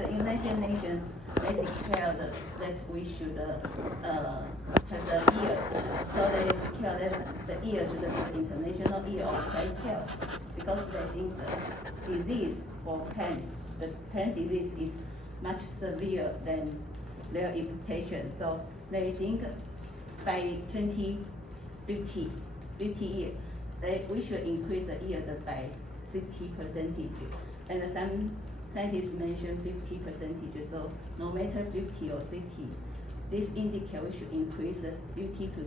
the United Nations, they declared that we should have the year. So they declared that the year should be the International Year of Plant Health, because they think the disease for plants, the plant disease is much severe than their expectation. So they think by 2050 year, we should increase the yield by 60%. And some scientists mentioned 50%. So no matter 50 or 60, this indicates we should increase the 50 to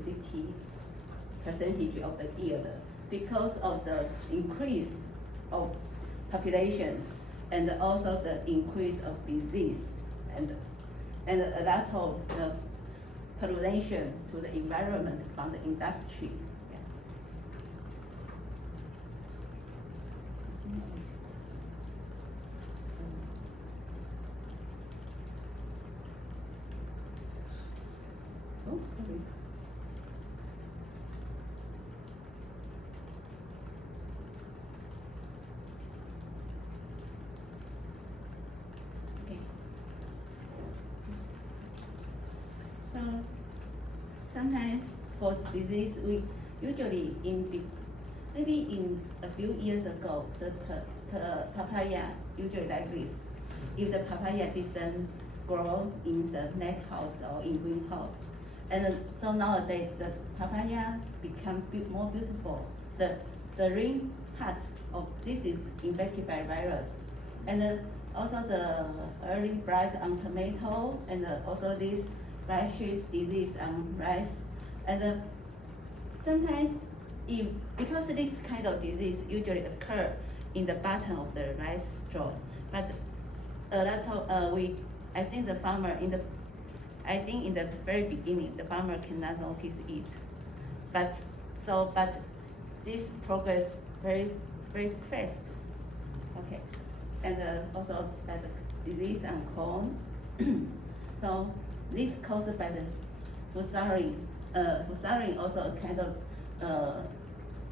60% of the yield because of the increase of populations and also the increase of disease and a lot of pollution to the environment from the industry. Oh, sorry. Okay. So sometimes for disease, we usually maybe in a few years ago, the papaya usually like this. If the papaya didn't grow in the net house or in greenhouse, and so nowadays the papaya become more beautiful. The ring part of this is infected by virus, and also the early blight on tomato, and also this rice sheet disease on rice, and sometimes because this kind of disease usually occur in the bottom of the rice straw, but a lot of I think the farmer in the very beginning the farmer cannot notice it, but this progress very fast. Okay, and also by the disease on corn. So this caused by the fusarium. Fusarium also a kind of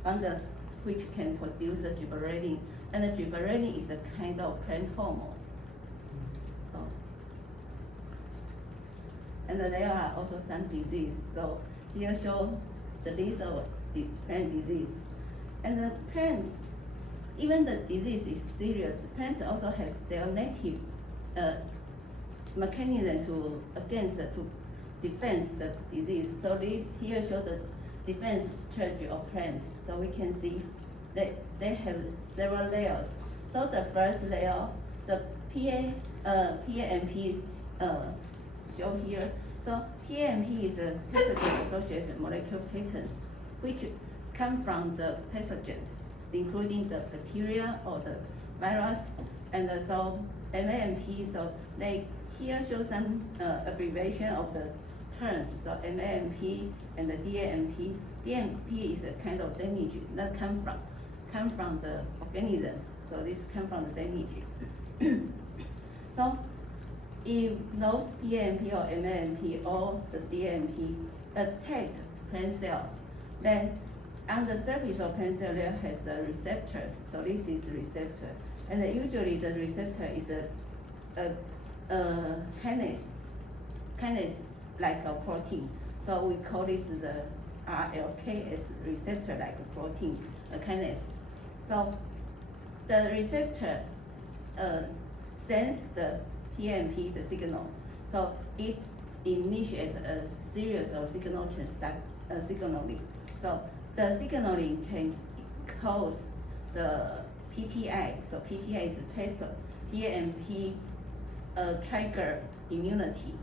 fungus which can produce the gibberellin, and the gibberellin is a kind of plant hormone. So, and there are also some disease. So here show the list of the plant disease, and the plants, even the disease is serious, plants also have their native mechanism to defend the disease. So here show the defense strategy of plants. So we can see that they have several layers. So the first layer, the PAMP shown here. So PAMP is a pathogen-associated molecular patterns, which come from the pathogens, including the bacteria or the virus, and so MAMP. So they here show some abbreviation of the terms. So MAMP and the DAMP. DAMP is a kind of damage that come from the organisms. So this come from the damage. So if those PAMP or MAMP or the DAMP attack plant cell, then on the surface of plant cell there has the receptors. So this is the receptor, and usually the receptor is a kinase like a protein. So we call this the RLKS receptor like a protein, a kinase. So the receptor sends the PAMP, the signal. So it initiates a series of signaling. So the signaling can cause the PTI. So PTI is a test of PAMP trigger immunity.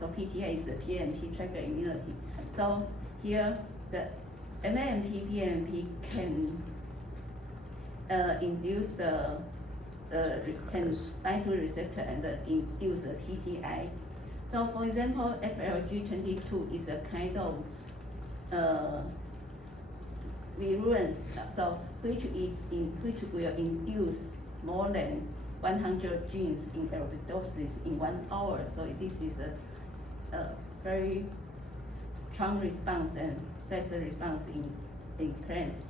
So PTI is the PAMP trigger immunity. So here the MAMP PAMP can induce can bind to the receptor and induce the PTI. So for example, FLG22 is a kind of virulence, so which will induce more than 100 genes in Arabidopsis in 1 hour. So this is a very strong response and fast response in plants.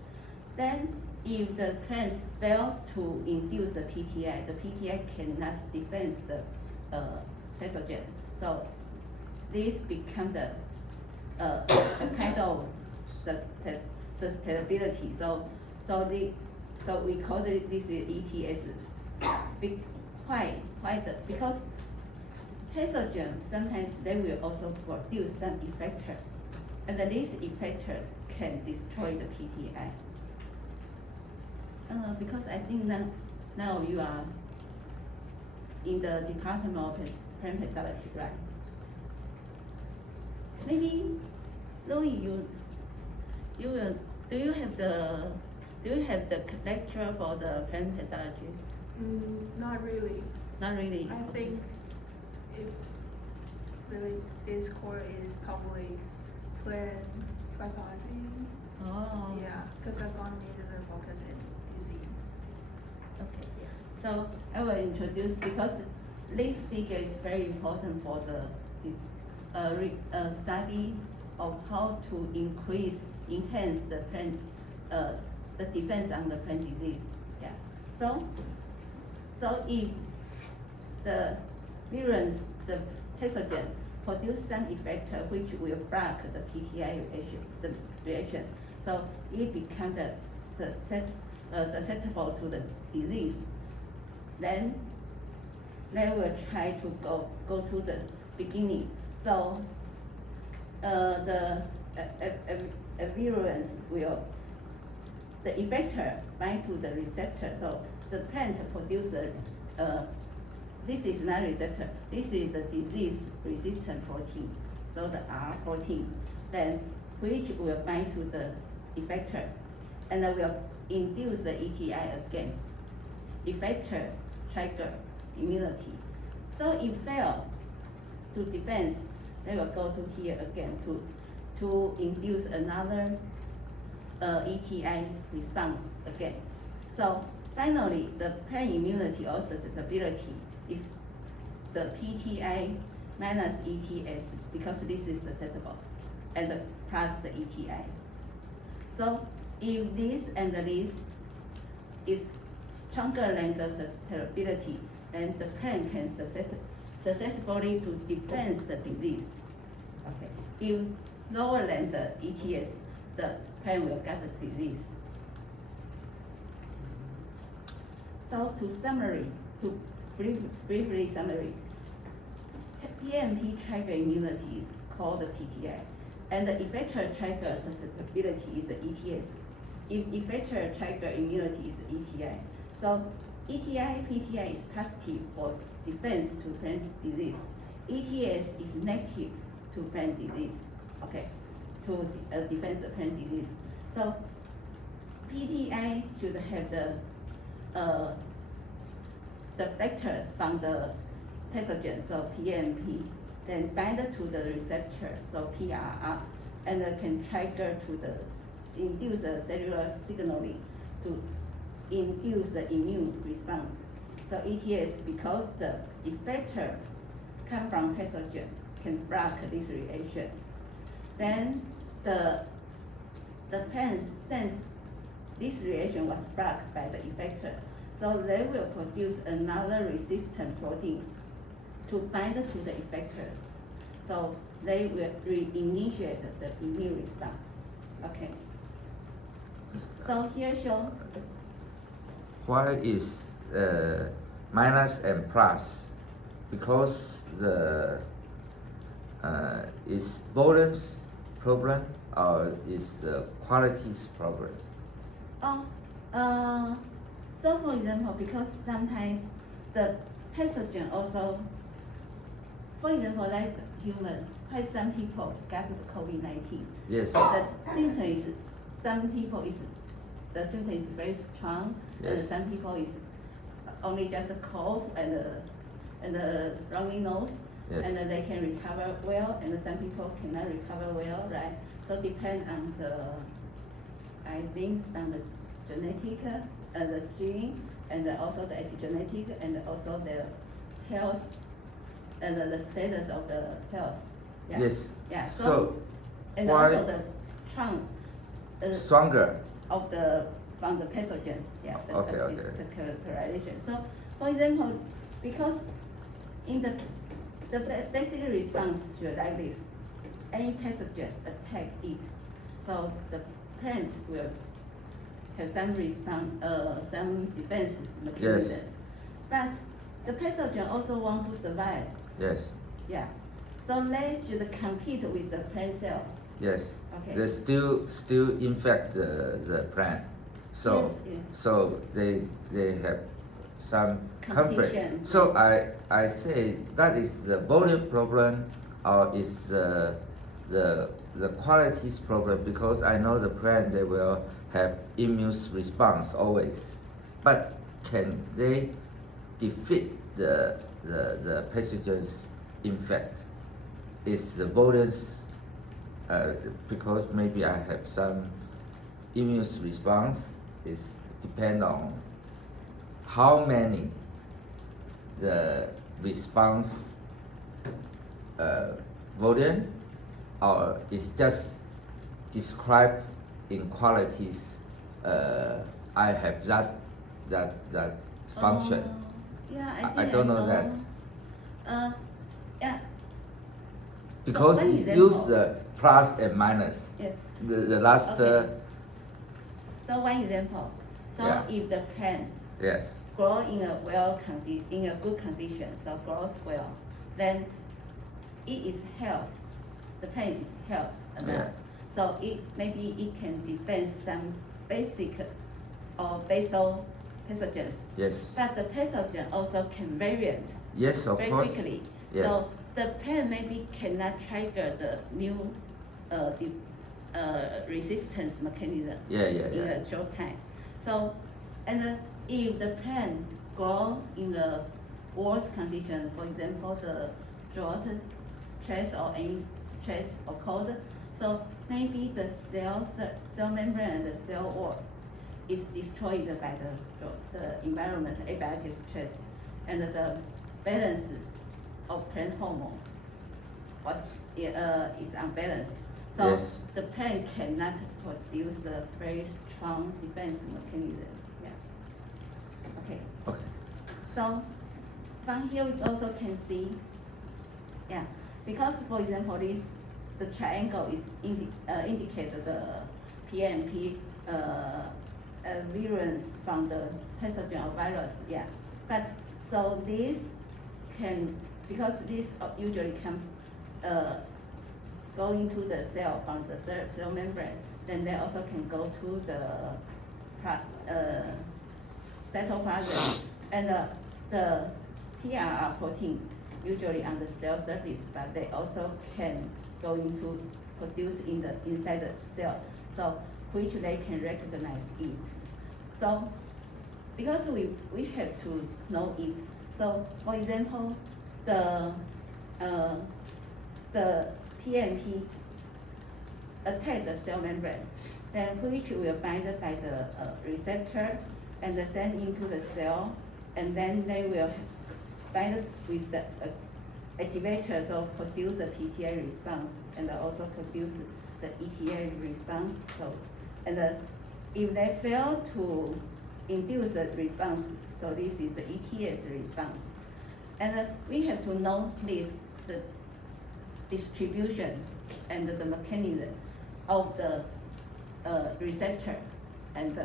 Then if the plants fail to induce the PTI cannot defend the pathogen. So this become the a kind of sustainability. So we call this ETS. Why? Because pathogen sometimes they will also produce some effectors, and these effectors can destroy the PTI. Because I think now you are in the Department of Plant Pathology, right? Maybe Louis, do you have the lecture for the plant pathology? Not really. Not really. I think if really this course is probably plant pathology. Oh. Yeah, because agronomy doesn't focus in disease. Okay. So I will introduce, because this figure is very important for the study of how to enhance the plant, the defense on the plant disease. Yeah. So if the virulence, the pathogen produce some effector which will block the PTI reaction, so it becomes susceptible to the disease. Then they will try to go to the beginning. So the virulence will, the effector bind to the receptor. So the plant produces this is not receptor, this is the disease resistant protein. So the R protein, then which will bind to the effector and will induce the ETI again. Effector trigger immunity. So if fail to defense, they will go to here again to induce another ETI response again. So finally, the plant immunity or susceptibility is the PTI minus ETS, because this is susceptible, and plus the ETI. So if this and this is stronger than the susceptibility, then the plant can successfully to defend the disease. Okay. If lower than the ETS, the plant will get the disease. So to briefly summary, PMP trigger immunity is called the PTI, and the effector trigger susceptibility is the ETS. If effector trigger immunity is the ETI. So PTI is positive for defense to plant disease. ETS is negative to plant disease. Okay, to defense of plant disease. So PTI should have the vector from the pathogen, so PMP, then bind to the receptor, so PRR, and can trigger to the induce the cellular signaling to induce the immune response. So ETS, because the effector come from pathogen, can block this reaction. Then the plant sense this reaction was blocked by the effector, so they will produce another resistant proteins to bind to the effectors. So they will reinitiate the immune response. Okay. So here show. Why is minus and plus? Because the is volumes problem or is the qualities problem? So for example, because sometimes the pathogen also, for example, like human, why some people got COVID-19. Yes. The symptom is, some people is, the symptom is very strong, yes. And some people is only just a cough and a runny nose, yes. And they can recover well, and some people cannot recover well, right? So depend on the, I think, on the genetic, the gene, and also the epigenetic, and also the health, and the status of the health. Yeah. Yes. Yeah. So and why also the strong, stronger of the from the pathogens, yeah, Okay, okay. the characterization. So, for example, because in the basic response should like this, any pathogen attack it, so the plants will have some response, some defense mechanisms. Yes. But the pathogen also want to survive, Yes. yeah. So they should compete with the plant cell. Yes. Okay. They still infect the plant. So Yes, yeah. so they have some conflict. Competition. So I say that is the volume problem or is the qualities problem, because I know the plant they will have immune response always. But can they defeat the pathogens infect? Is the volumes because maybe I have some immune response, is depend on how many the response volume, or it's just described in qualities. I have that function. Yeah, I don't know that. Yeah. Because one you example. use the plus and minus. Yes. The last Okay. So one example. So Yeah. if the plant yes. grow in a in a good condition, so grows well, then it is health. The plant is health enough. Yeah. So maybe it can defend some basic or basal pathogens. Yes. But the pathogen also can variant Yes, of very course. quickly. Yes. So the plant maybe cannot trigger the new resistance mechanism Yeah. in a short time. So, and if the plant grow in a worse condition, for example, the drought, stress or any stress or cold, so maybe the cell membrane and the cell wall is destroyed by the environment, abiotic stress, and the balance of plant hormone is unbalanced. So Yes. the plant cannot produce a very strong defense mechanism. Yeah. Okay. Okay. So from here we also can see, yeah, because for example the triangle is indicate the PMP virulence from the pathogen or virus, yeah. But so this can, because this usually can go into the cell from the cell membrane, then they also can go to the cytoplasm, and the PRR protein usually on the cell surface, but they also can go into produce inside the cell, so which they can recognize it. So because we have to know it. So for example, the PMP attack the cell membrane, then which will bind by the receptor and send into the cell, and then they will bind with the activator, so produce the PTA response and also produce the ETA response. So, and if they fail to induce the response, so this is the ETS response. And we have to know this, the distribution and the mechanism of the receptor and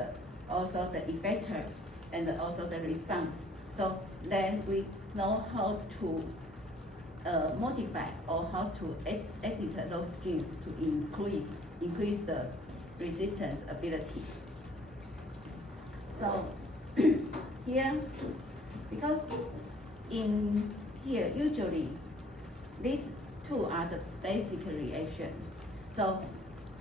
also the effector and also the response. So then we know how to modify or how to edit those genes to increase the resistance ability. So here, because in here usually these two are the basic reaction. So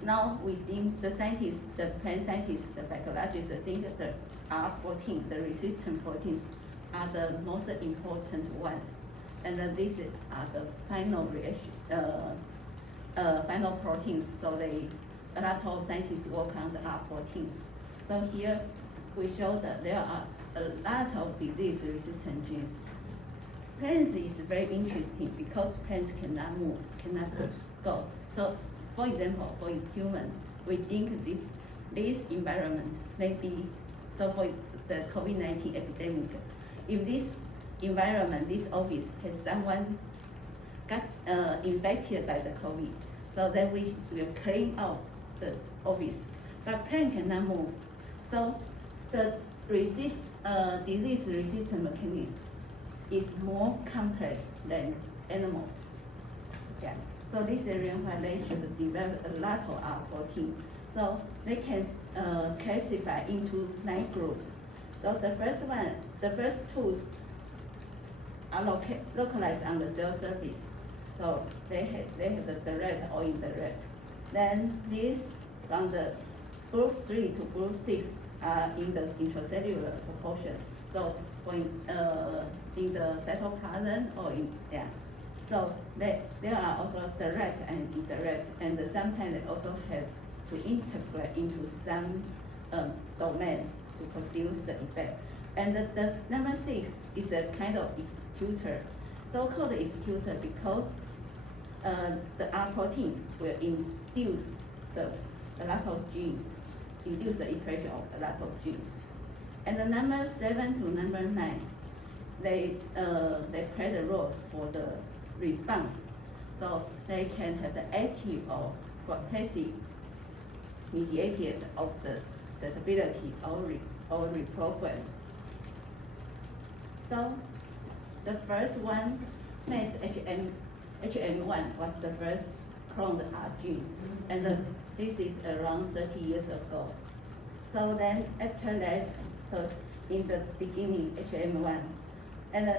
now we think the scientists, the plant scientists, the phycologists think that the R14, the resistant proteins, are the most important ones, and these are the final reaction, final proteins. So a lot of scientists work on the R14s. So here we show that there are a lot of disease-resistant genes. Plants is very interesting because plants cannot move, cannot go. So, for example, for human, we think this environment, maybe, so for the COVID-19 epidemic, if this environment, this office has someone got infected by the COVID, so then we will clean out the office, but plant cannot move. So the disease resistant mechanism is more complex than animals. Yeah. So this is the reason why they should develop a lot of R14. So they can classify into 9 groups. So the first two are localized on the cell surface. So they have the direct or indirect. Then these from the group 3 to group 6 are in the intracellular proportion. So for in the cytoplasm or in So there are also direct and indirect, and sometimes they also have to integrate into some domain to produce the effect. And the number 6 is a kind of executor, so-called executor because the R14 will induce a lot of genes, induce the expression of a lot of genes. And the number 7 to number 9, they play the role for the response. So they can have the active or passive mediated of the stability or reprogram. So the first one, MES HM1 was the first cloned R gene, and this is around 30 years ago. So then after that, so in the beginning HM1, and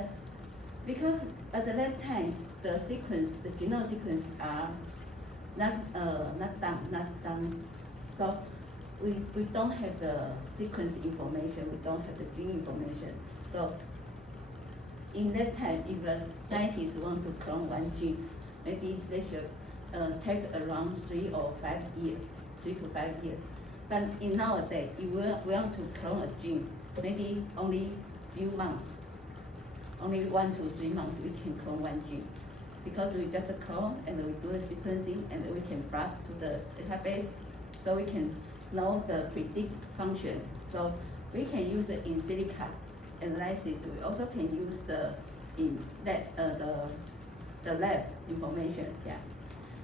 because at that time the genome sequence are not done. So we don't have the sequence information, we don't have the gene information. So in that time, if a scientist want to clone one gene, maybe they should take around 3 to 5 years. But in nowadays, if we want to clone a gene, maybe only few months, only 1 to 3 months we can clone one gene. Because we just clone and we do the sequencing and we can pass to the database, so we can know the predict function. So we can use the in silico analysis. We also can use the lab information. Yeah.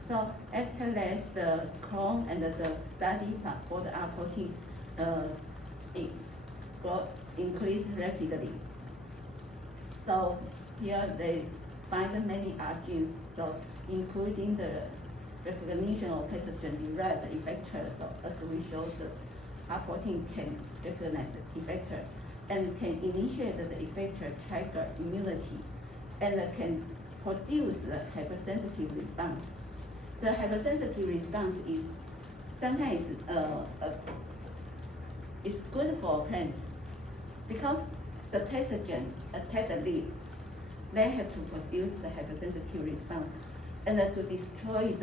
So after that, the clone and the study for the R14 increase rapidly. So here they find many R genes, so including the recognition of pathogen-derived effectors. So as we showed, the R14 can recognize the effector and can initiate the effector trigger immunity and can produce the hypersensitive response. The hypersensitive response is sometimes it's good for plants because the pathogen attack the leaf. They have to produce the hypersensitive response and to destroy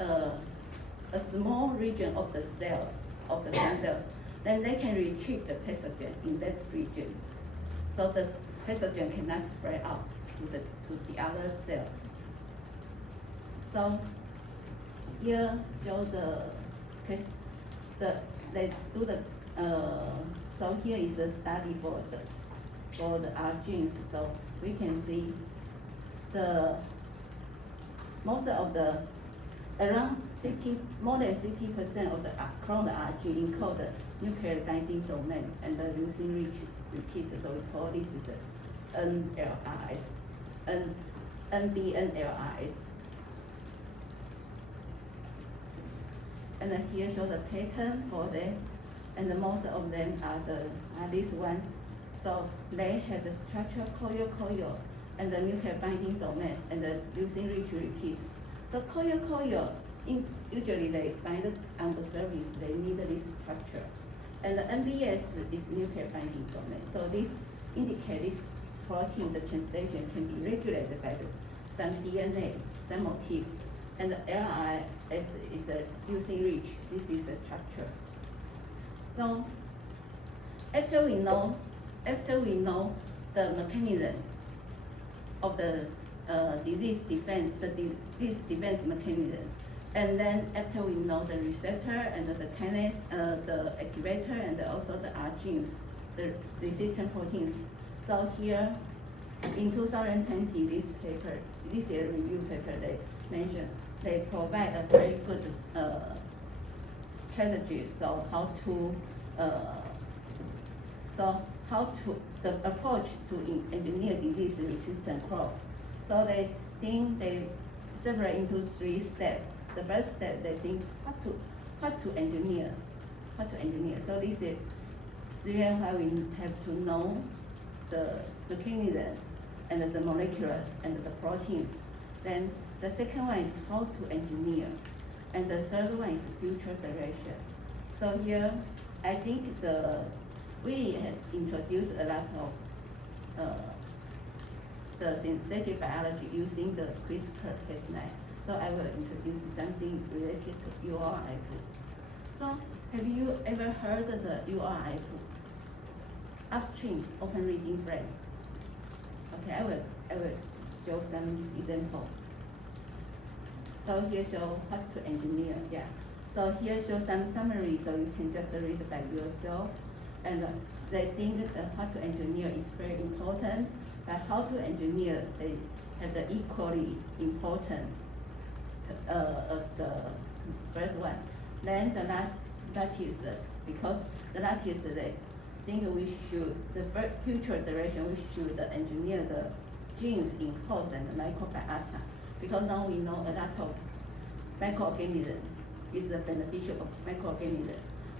a small region of the cells, of the plant cells. Then they can retrieve the pathogen in that region. So the pathogen cannot spread out to the other cell. So here show they do the so here is the study for the R genes. So we can see most of the around more than 60% of the cloned R gene encode the nuclear binding domain and the leucine repeat. So we call this is the NLRS, NBNLRS. And here show the pattern for them, and most of them are this one. So they have the structure coil, and the nuclear binding domain, and the leucine repeat. So coil, usually they bind on the surface, they need this structure. And the NBS is nuclear binding domain. So this indicates this protein, the translation can be regulated by some DNA, some motif. And the LRIS is a leucine rich. This is a structure. So after we know the mechanism of the disease defense mechanism, And then after we know the receptor and the kinase, the activator and also the R genes, the resistant proteins. So here, in 2020, this paper, this is a review paper they mentioned, they provide a very good strategy. So the approach to engineer disease resistant crop. So they think they separate into 3 steps. The first step, they think what to engineer. So this is the reason why we have to know the mechanism and the molecules and the proteins. Then the second one is how to engineer, and the third one is future direction. So here, I think we have introduced a lot of the synthetic biology using the CRISPR-Cas9. So I will introduce something related to URIF. So have you ever heard of the URIF? Upstream open reading frame. Okay, I will show some example. So here show what to engineer, yeah. So here show some summary, so you can just read by yourself. And they think that what to engineer is very important, but how to engineer they have the equally important as the first one. Then the last lattice, because the lattice they think we should, the future direction, we should engineer the genes in host and microbiota, because now we know a lot of microorganism is the beneficial of microorganism.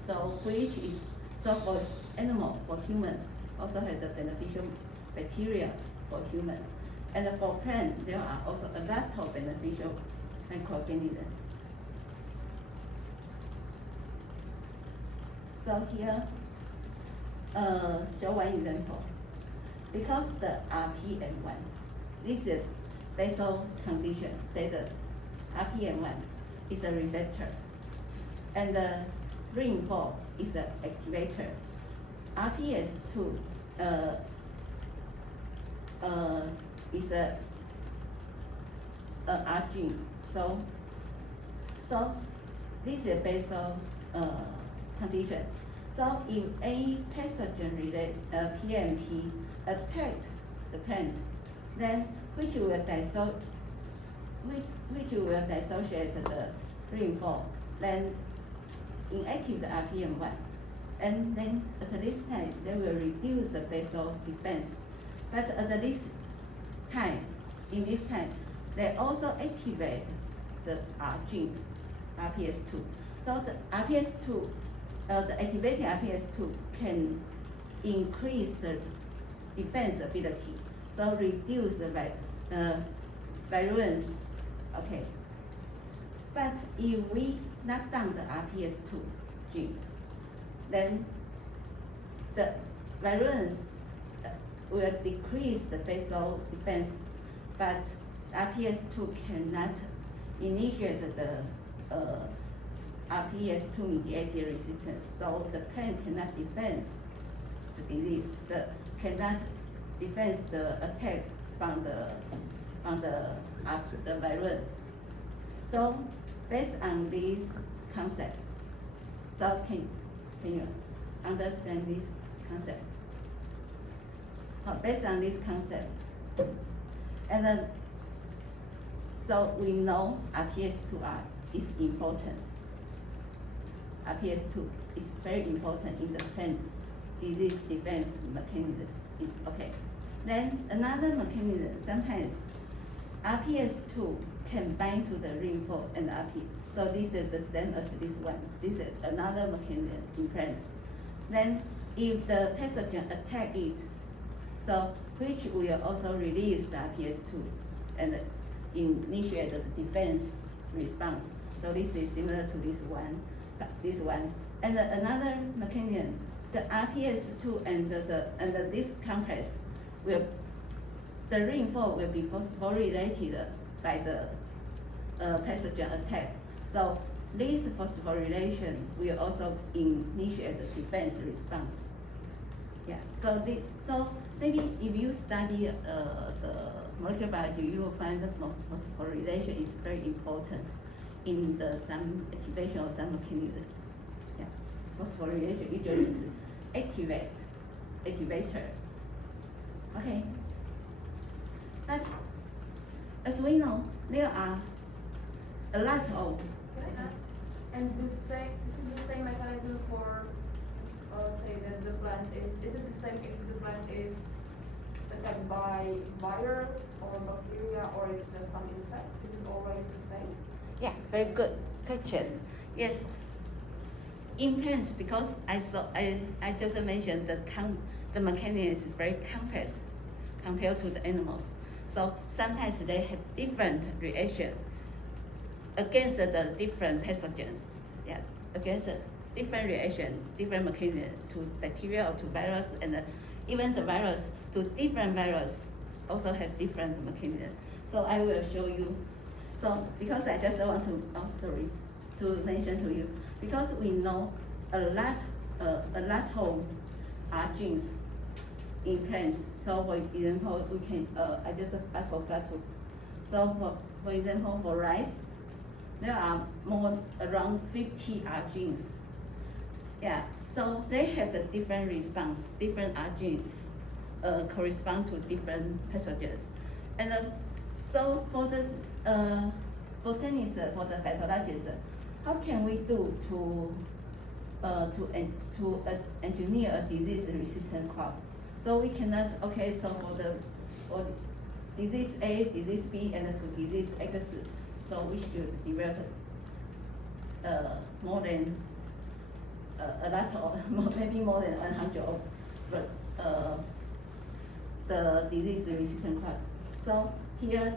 So which is, so for animal, for human, also has the beneficial bacteria for human. And for plant, there are also a lot of beneficial microorganisms. So here, show one example. Because the RPM1, this is basal condition status. RPM1 is a receptor, and the ring 4 is an activator. RPS2 is a R gene. So this is a basal condition. So if a pathogen related PMP attacked the plant, then which will dissociate the ring 4, then inactive the RPM1, and then at this time they will reduce the basal defense. But at this time, in this time, they also activate the R gene, RPS2. So the RPS2, the activated RPS2 can increase the defense ability, so reduce the virulence. Okay. But if we knock down the RPS2 gene, then the virulence will decrease the basal defense, but RPS2 cannot initiate the RPS2 mediated resistance. So the plant cannot defend the disease, cannot defend the attack from the virus. So based on this concept, so can you understand this concept? Based on this concept, and then so we know RPS2R is important. RPS2 is very important in the plant disease defense mechanism. Okay. Then another mechanism, sometimes RPS2 can bind to the ring 4 and RP. So this is the same as this one. This is another mechanism in plants. Then if the pathogen attack it, so which will also release the RPS2 and initiate the defense response. So this is similar to this one. And another mechanism, the RPS2 and this complex will, the ring 4 will be phosphorylated by the pathogen attack. So this phosphorylation will also initiate the defense response. Yeah. So maybe if you study the molecular biology, you will find that phosphorylation is very important in the some activation or some mechanism. Yeah, phosphorylation usually is activator. Okay, but as we know, there are a lot of. Can I ask? And this is the same mechanism for, say that the plant is it the same if the plant is attacked by virus or bacteria or it's just some insect? Is it always the same? Yeah, very good question. Yes, in plants, because I just mentioned the mechanism is very complex compared to the animals. So sometimes they have different reaction against the different pathogens. Yeah, against the different reaction, different mechanism to bacteria or to virus, and even the virus to different virus also have different mechanism. So I will show you. So because I just want to mention to you, because we know a lot of genes in plants. So for example, we can I forgot to. So for example, for rice, there are around 50 genes. Yeah, so they have the different response, different genes correspond to different pathogens. And so for the botanist, for the phytologist, how can we do to engineer a disease-resistant crop? So we cannot, okay, so for disease A, disease B, and to disease X, so we should develop more than a lot of, maybe more than 100 of the disease-resistant crops. So here,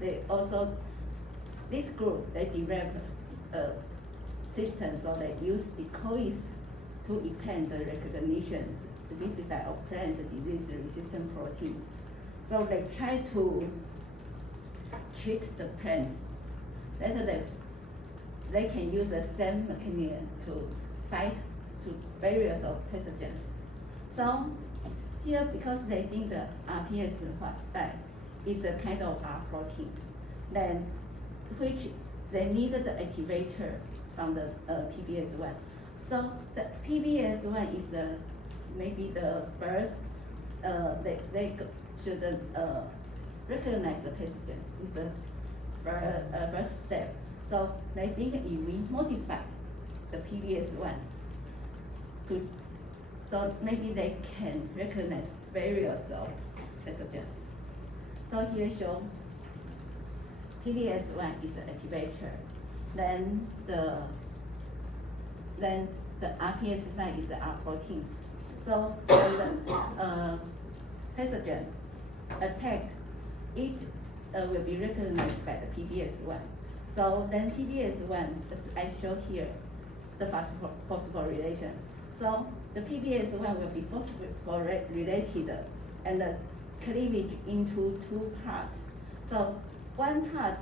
they also, this group, they developed a system, so they use decoys to expand the recognition specified of plant disease-resistant protein. So they try to treat the plants, that they can use the same mechanism to fight to various of pathogens. So here, because they think the RPS is a kind of protein, then which they needed the activator from the PBS1. So the PBS1 is maybe the first, they should recognize the pathogen is the first step. So they think if we modify the PBS1 so maybe they can recognize various of pathogens. So here show PBS1 is an activator. Then the RPS5 is the R proteins. So when the pathogen attack, it will be recognized by the PBS1. So then PBS1, as I show here, the phosphorylation. So the PBS1 will be phosphorylated and cleavage into two parts. So one part,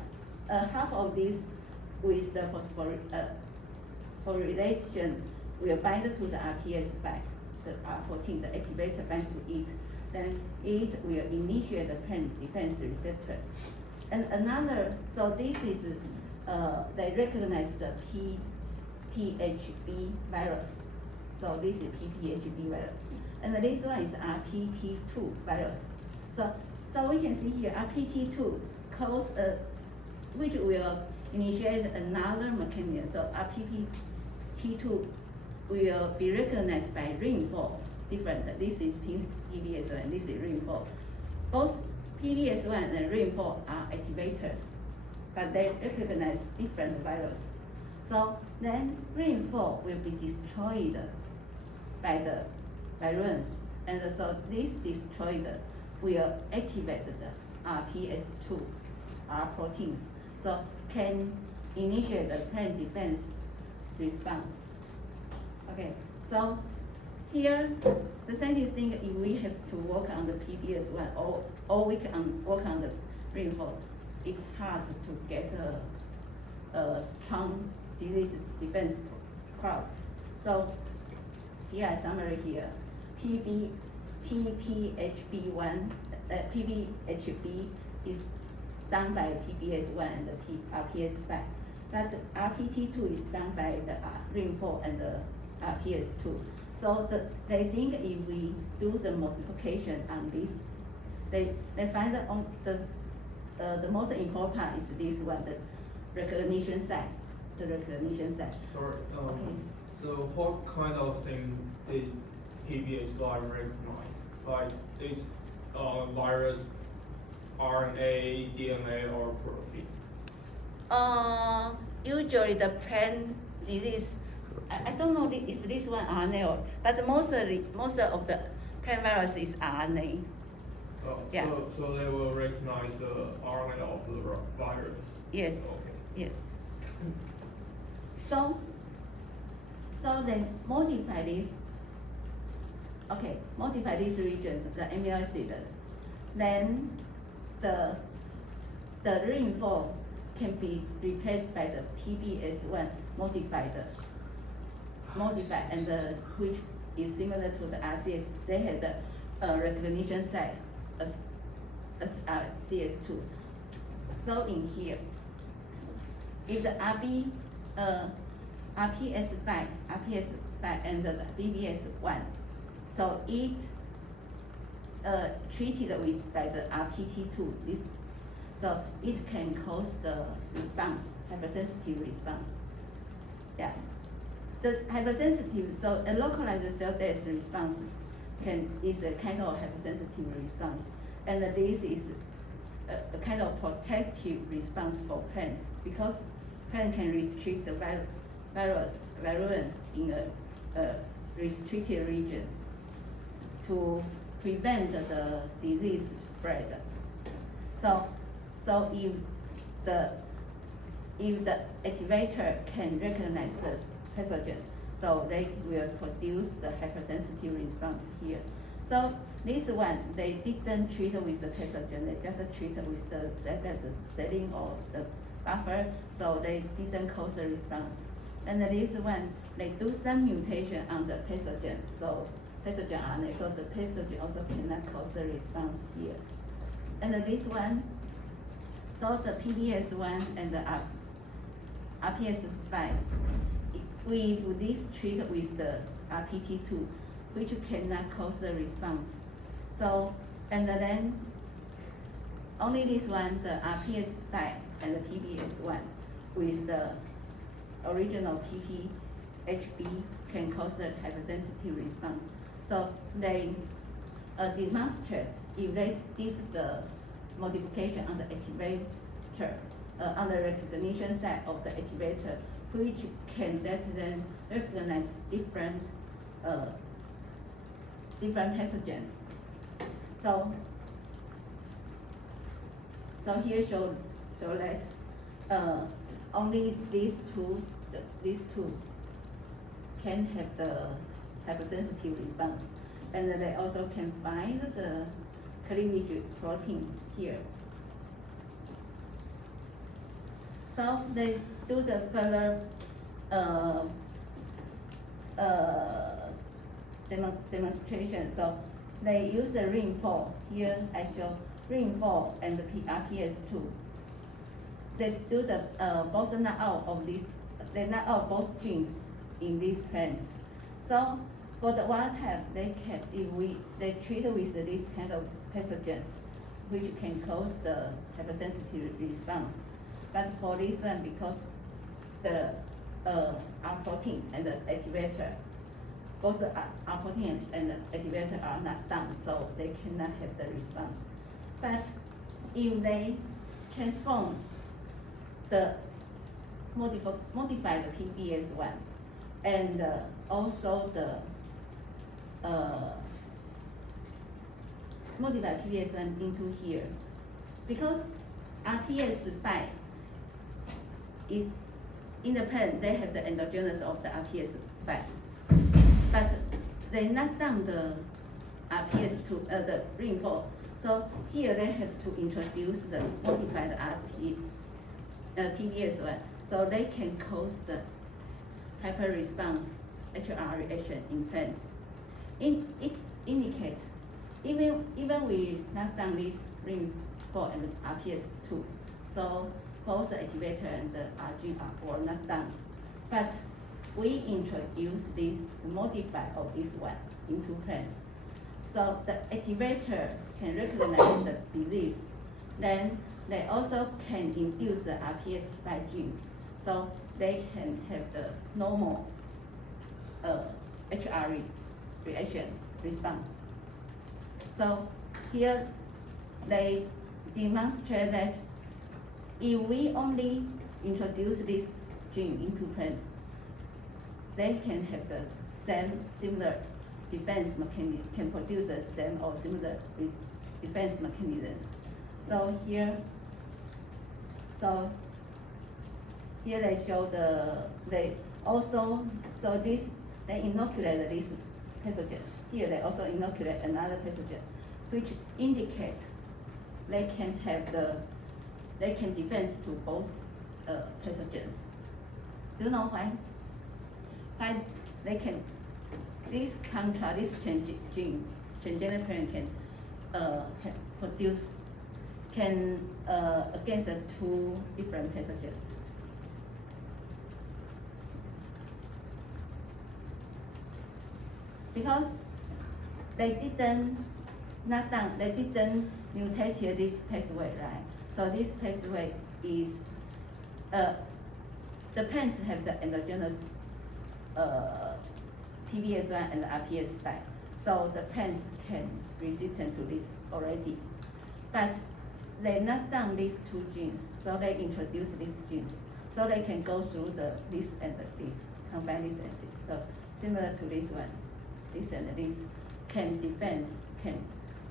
half of this with the phosphorylation will bind to the RPS5, the R14, the activator bind to it. Then it will initiate the plant defense receptors. And another, so this is, they recognize the PHB virus. So this is PPHB virus. And this one is RPT2 virus. So we can see here RPT2 cause which will initiate another mechanism. So RPT2 will be recognized by ring-4, different. This is PBS1, this is ring-4. Both PBS1 and ring-4 are activators, but they recognize different virus. So then ring-4 will be destroyed by the virus, and so this destroyed will activate the RPS2, R proteins, so can initiate the plant defense response. Okay, so here the scientists think if we have to work on the PBS1 or we can work on the ring-4, it's hard to get a strong disease defense crop. So here I summary here, PBHB1, PBHB is done by PBS1 and the RPS5. But RPT2 is done by the Ring4 and the RPS2. So they think if we do the multiplication on this, they find that on the most important part is this one, the recognition set. The recognition set. Sorry, Okay. so what kind of thing did PBS virus recognize? Like is virus RNA, DNA, or protein? Usually the plant disease, I don't know is this one RNA or, but most of the plant virus is RNA. Oh, Yeah. So they will recognize the RNA of the virus. Yes. Okay. Yes. So they modify this. Okay, modify these regions, the amino acids. Then the Ring4 can be replaced by the PBS1 modified, and which is similar to the RCS. They had the recognition site as RCS2. So in here, if the RPS5 and the BBS1, so it treated with by the RPT2, this, so it can cause the response, hypersensitive response. Yeah, the hypersensitive, so a localized cell death response is a kind of hypersensitive response, and this is a kind of protective response for plants, because plant can restrict the virulence in a restricted region to prevent the disease spread. So if the activator can recognize the pathogen, so they will produce the hypersensitive response here. So this one, they didn't treat with the pathogen, they just treat with the saline or the buffer, so they didn't cause a response. And this one, they do some mutation on the pathogen, so pathogen RNA, so the pathogen also cannot cause a response here. And this one, so the PBS1 and the RPS5, with this treat with the RPT2, which cannot cause a response. So, and then only this one, the RPS5 and the PBS1 with the original PPHB can cause a hypersensitive response. So they demonstrate if they did the modification on the activator, on the recognition side of the activator, which can let them recognize different pathogens. So here show that only these two can have the hypersensitive response, and they also can find the cleavage protein here. So they do the further demonstration. So they use the Ring4. Here I show Ring4 and the RPS2. They do the both knock out of this. They knock out both genes in these plants. So for the wild type, they treat with this kind of pathogens, which can cause the hypersensitive response. But for this one, because the R14 and the activator, both the R14 and the activator are not done, so they cannot have the response. But if they transform the modify the PBS1 and also the modify PBS1 into here, because RPS5 is in the plant, they have the endogenous of the RPS5, but they knock down the RPS2, the Ring4. So here they have to introduce the modified PBS1, so they can cause the hyper response HR reaction in plants. It indicates even we knock down this Ring4 and RPS2, so both the activator and the RG were not done. But we introduced this modify of this one into plants. So the activator can recognize the disease. Then they also can induce the RPS5 gene. So they can have the normal HR reaction response. So here they demonstrate that if we only introduce this gene into plants, they can have the same similar defense mechanism, can produce the same or similar defense mechanisms. So here they show they inoculate this pathogen. Here they also inoculate another pathogen, which indicate they can defend to both pathogens. Do you know why? Why they can, this transgenic parent can produce, against the two different pathogens. Because they didn't mutate this pathway, right? So this pathway is, the plants have the endogenous PBS1 and RPS5. So the plants can resistant to this already. But they knock down these two genes, so they introduce these genes. So they can go through this and this, combine this and this. So similar to this one, this and this can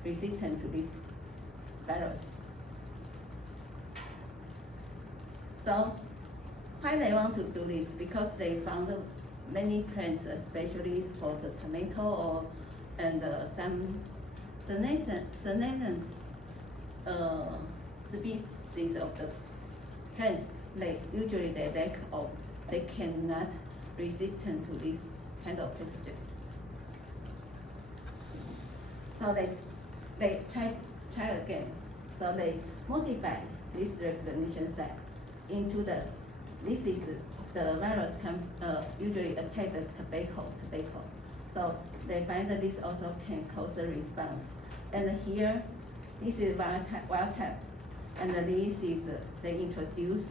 resistant to this virus. So why they want to do this? Because they found many plants, especially for the tomato and some senescence species of the plants, they cannot resistant to this kind of pathogen. So they try again. So they modify this recognition site into this is the virus usually attack the tobacco. So they find that this also can cause a response. And here, this is wild type. And this is, they introduce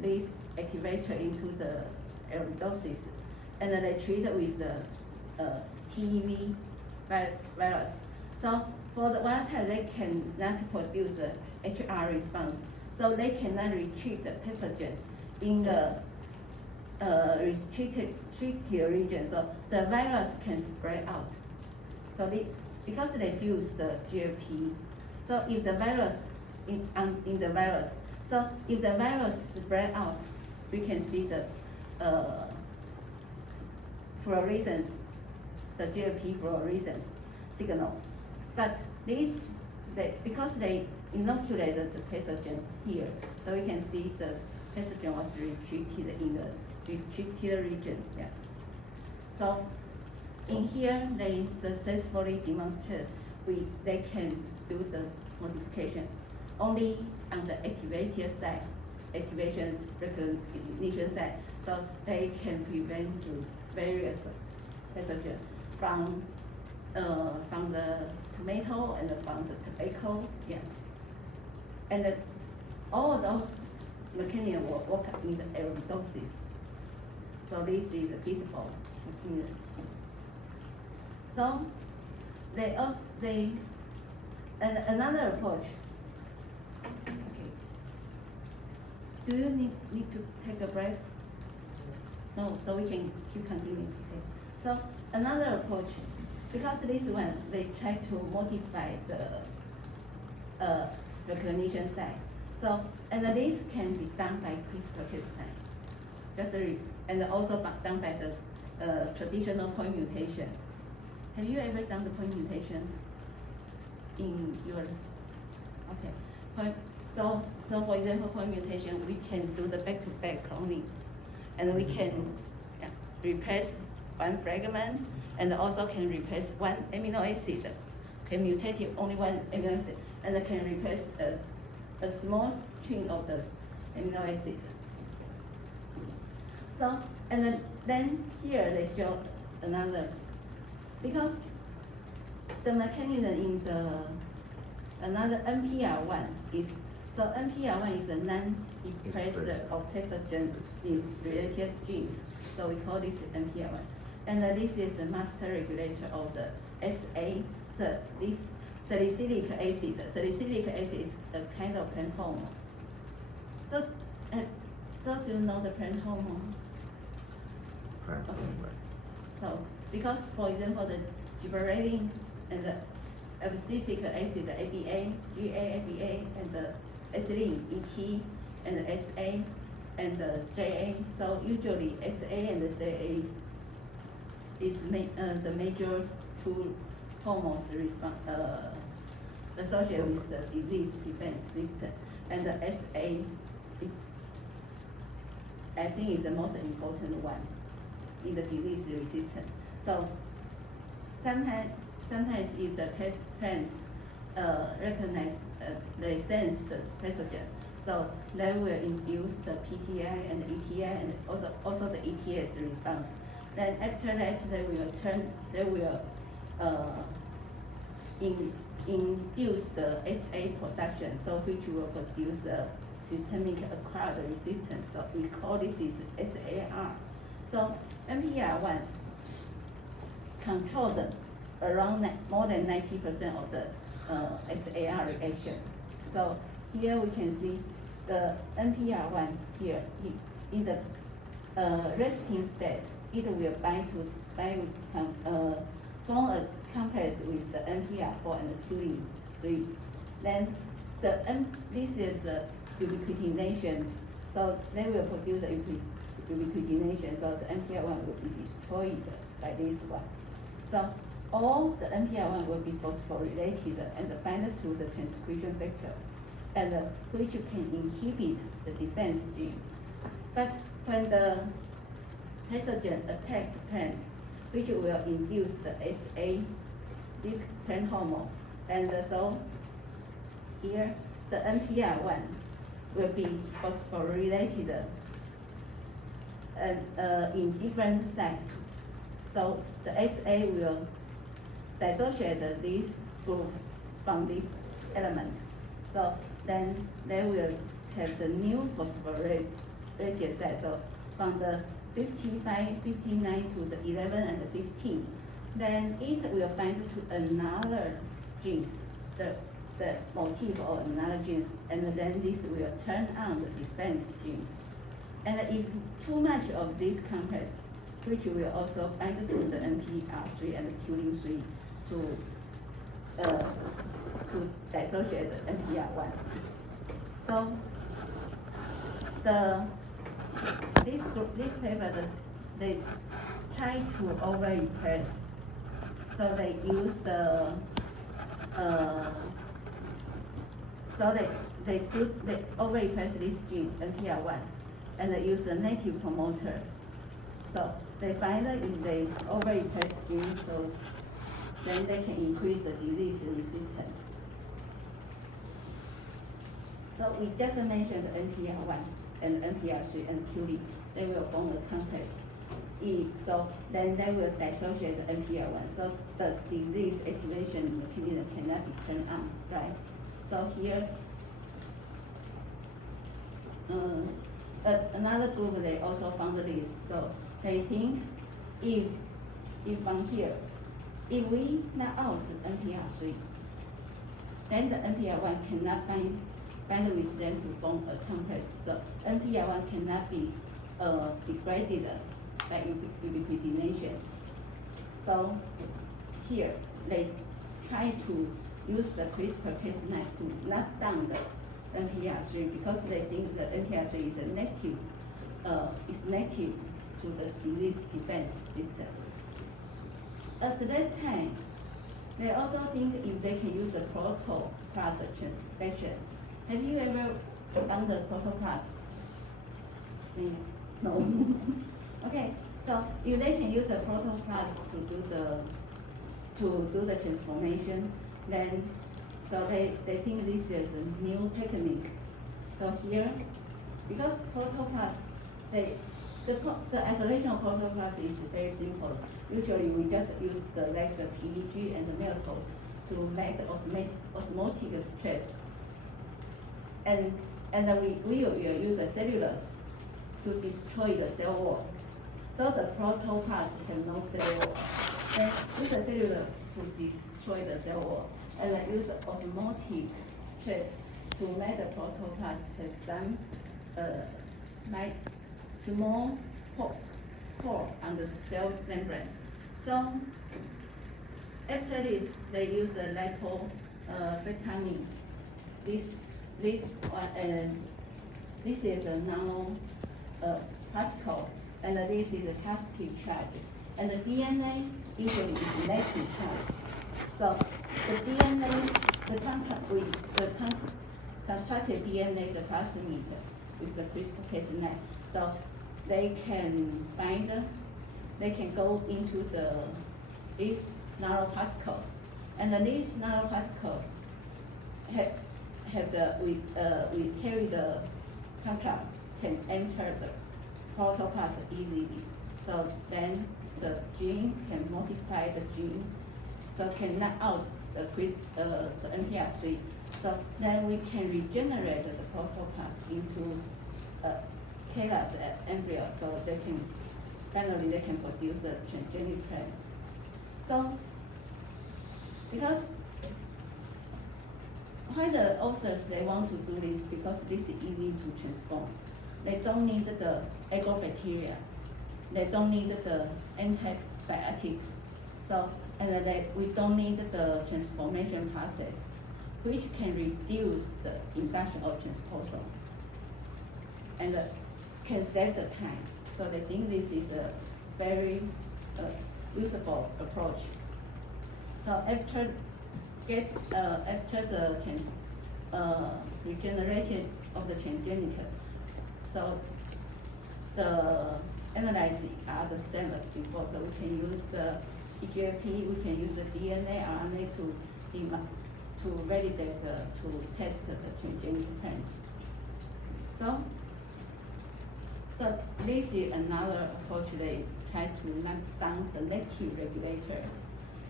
this activator into the aerodosis. And they treat it with the TEV virus. So for the wild type, they cannot produce a HR response. So they cannot retrieve the pathogen in the restricted region. So the virus can spread out. So because they fuse the GLP, so if the virus in the virus, so if the virus spread out, we can see the fluorescence, the GLP fluorescence signal. But because they inoculated the pathogen here, so we can see the pathogen was restricted in the restricted region. Yeah. So in here, they successfully demonstrate they can do the modification only on the activator side, activation recognition side. So they can prevent the various pathogens from the tomato and from the tobacco. Yeah. And all of those mechanisms will work in the aerodosis. So this is a feasible mechanism. So another approach. Okay. Do you need to take a break? No, so we can keep continuing. Okay. So another approach, because this one they try to modify the recognition site. So and this can be done by CRISPR-Cas9. And also done by the traditional point mutation. Have you ever done the point mutation in your, okay. So for example, point mutation, we can do the back-to-back cloning. And we can replace one fragment and also can replace one amino acid. Can mutate only one amino acid and can replace a small string of the amino acid. So, and then here they show another, because the mechanism in another NPR1 is, so NPR1 is a non-expressor of pathogen is related genes, so we call this NPR1. And this is the master regulator of the this salicylic acid. Salicylic acid is a kind of plant hormone. So, so do you know the plant hormone? Right. So, because for example, the gibberellin and the abscisic acid, the ABA, GAABA, and the ethylene, ET, and the SA, and the JA. So usually SA and the JA is the major two hormones associated with the disease defense system, and the SA is, I think, is the most important one in the disease resistance. So sometimes if the plants recognize, they sense the pathogen, so they will induce the PTI and the ETI and also the ETS response. Then after that, they will induce the SA production, so which will produce a systemic acquired resistance. So we call this is SAR. So NPR1 controlled around more than 90% of the SAR reaction. So here we can see the NPR1 here in the resting state, it will form a complex with the NPR4 and the Qlin 3. Then this is the ubiquitination. So they will produce the ubiquitination. So the NPR1 will be destroyed by this one. So all the NPR1 will be phosphorylated and bind to the transcription factor, and which can inhibit the defense gene. But when the pathogen attack the plant, which will induce the SA, this plant hormone, and so here the NPR1 will be phosphorylated and in different sites. So the SA will dissociate this group from this element. So then they will have the new phosphorylated site. So from the 55, 59 to the 11 and the 15, then it will bind to another gene, the motif of another gene, and then this will turn on the defense genes. And if too much of this complex, which will also bind to the NPR3 and the Qlin 3 to dissociate the NPR1. So this paper, they try to overexpress. So they use the they overexpress this gene NPR1, and they use a native promoter. So they find that if they overexpress gene, so then they can increase the disease resistance. So we just mentioned the NPR1 and NPR3 and Qlin. They will form a complex. So then they will dissociate the NPR1. So the disease activation mechanism cannot be turned on, right? So here, another group, they also found this. So they think if from here, if we knock out the NPR3, then the NPR1 cannot bind with them to form a complex. So NPR1 cannot be degraded by ubiquitination. So here they try to use the CRISPR-Cas9 to knock down the NPR3 because they think the NPR3 is native to the disease defense system. At that time, they also think if they can use the proto-plus transfection. Have you ever done the proto-plus? No. Okay, so if they can use the proto-plus to do the transformation, then so they think this is a new technique. So here because protopath, the isolation of protopath is very simple. Usually we just use the PEG and the maltose to make the osmotic stress. And we will use the cellulose to destroy the cell wall. So the protopath have no cell wall. Then use the cellulose to destroy the cell wall. And then use the osmotic stress to make the protopath has some like small pore on the cell membrane. So after this, they use a lipofectamine. This is a nano particle, and this is a positive charge. And the DNA usually is negative charge. So the DNA, the constructed DNA, the plasmid with the CRISPR-Cas9, so they can go into these nanoparticles, and then these nanoparticles we carry the contract can enter the protopath easily. So then the gene can modify the gene, so can knock out the NPR3. So then we can regenerate the protopath into calyx embryo, so finally they can produce the transgenic plants. So because why the authors they want to do this, because this is easy to transform. They don't need the agrobacteria. They don't need the antibiotic. So we don't need the transformation process, which can reduce the induction of transposon and can save the time. So they think this is a very useful approach. So after the regeneration of the transgenic, so the analyses are the same as before. So we can use the EGFP, we can use the DNA, RNA to validate, to test the transgenic plants. So this is another approach. They try to knock down the native regulator.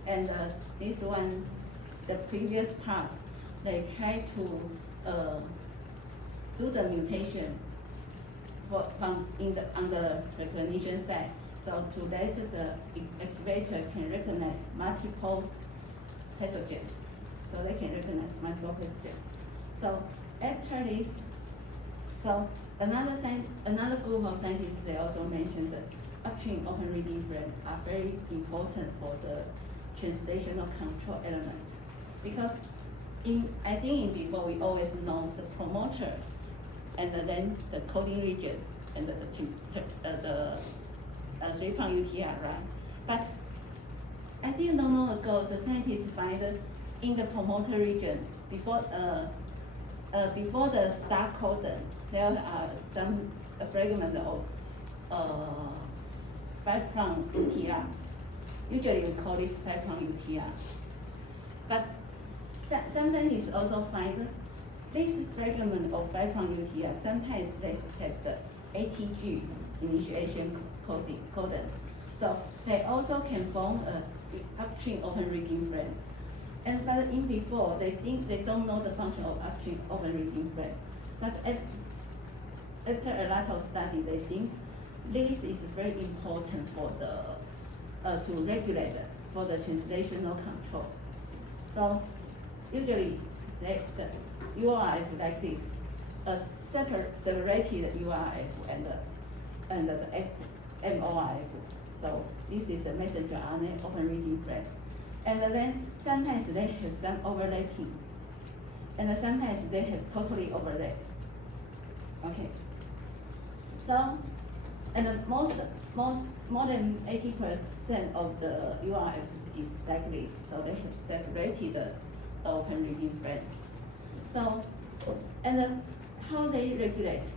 And this one, the previous part, they try to do the mutation on the recognition side. So to let the activator can recognize multiple pathogens. So they can recognize multiple pathogens. So after this, so another group of scientists, they also mentioned that upstream open reading frame are very important for the translational control element. Because I think in before we always know the promoter and then the coding region and the 3' UTR, right? But I think not long ago, the scientists find that in the promoter region, before the start codon, there are some fragment of 5' UTR. Usually we call this 5' UTR. But some scientists also find this fragment of 5' UTR, sometimes they have the ATG initiation codon. So they also can form a upstream open reading frame. But in before, they think they don't know the function of upstream open reading frame. But after a lot of study, they think this is very important for to regulate for the translational control. So usually the URF like this, a separated URF and the MORF. So this is a messenger RNA open reading frame. And then sometimes they have some overlapping, and sometimes they have totally overlap. Okay. So, and more than 80% of the URF is like this. So they have separated the open reading frame. So, and how they regulate?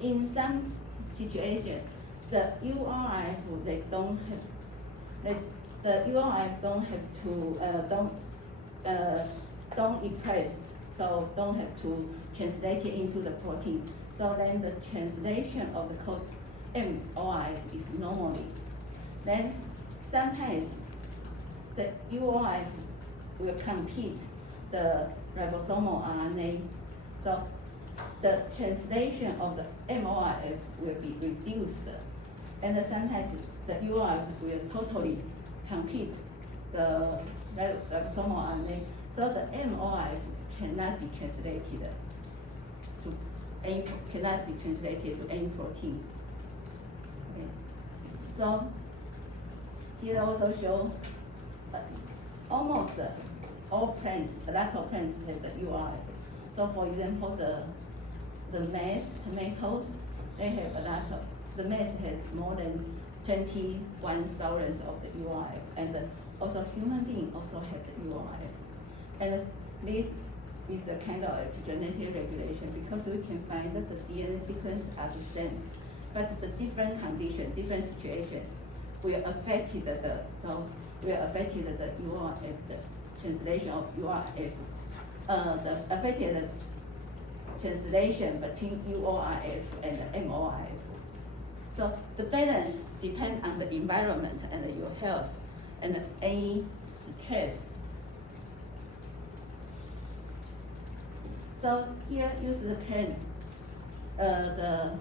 In some situations, the URF they don't have. The URF don't have to don't impress so don't have to translate it into the protein. So then the translation of the code MOIF is normally. Then sometimes the UOIF will compete the ribosomal RNA. So the translation of the MOIF will be reduced. And sometimes the UOIF will totally compete the ribosomal RNA. So the MOIF cannot be translated to any protein. Okay. So here also show almost all plants, a lot of plants have the URF. So for example, the maize, tomatoes, they have a lot of, the maize has more than 21,000 of the URF, and also human being also have the URF. And this is a kind of epigenetic regulation because we can find that the DNA sequence are the same, but the different condition, different situation will affect the URF, the translation of URF, the affected the translation between UORF and the MORF. So the balance depends on the environment and your health and any stress. So here use the current, the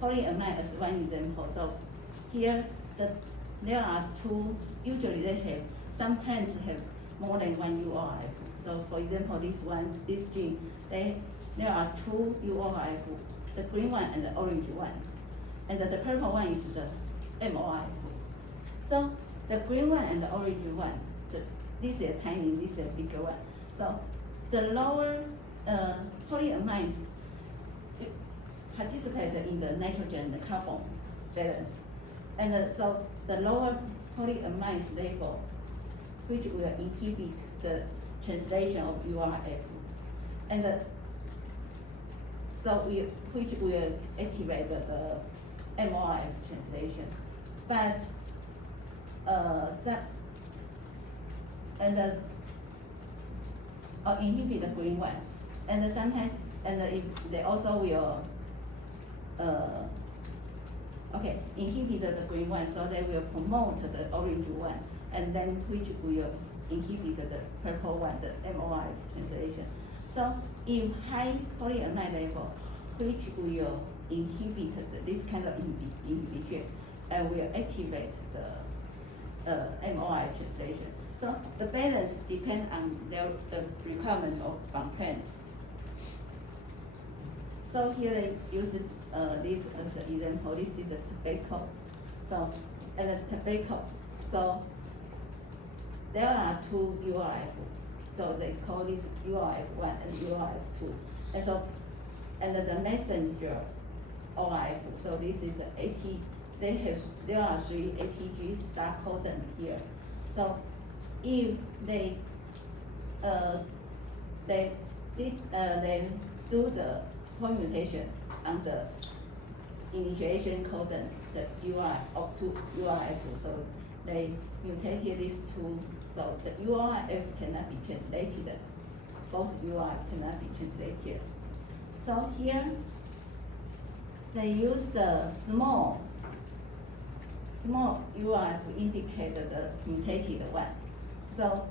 polyamide as one example. So here there are two, usually they have, some plants have more than one URF. So for example, this gene, there are two URF, the green one and the orange one. And the purple one is the MORF. So the green one and the orange one, this is tiny, this is bigger one. So the lower polyamides participate in the nitrogen and the carbon balance. And so the lower polyamides level, which will inhibit the translation of URF. And which will activate the MORF translation. But inhibit the green one. And sometimes, if they also will inhibit the green one, so they will promote the orange one, and then which will inhibit the purple one, the MORF translation. So if high polyamide level, which will inhibit this kind of inhibition, and will activate the MORF translation. So the balance depends on the requirement from plants. So here they use this as an example. This is the tobacco. So and the tobacco. So there are two URF. So they call this URF1 and URF2. And so the messenger ORF. So this is the AT. There are 3 ATG start codon here. So if they do the point mutation on the initiation codon, the URF, so they mutated these two, so the URF cannot be translated. Both URF cannot be translated. So here they use the small URF indicate the mutated one. So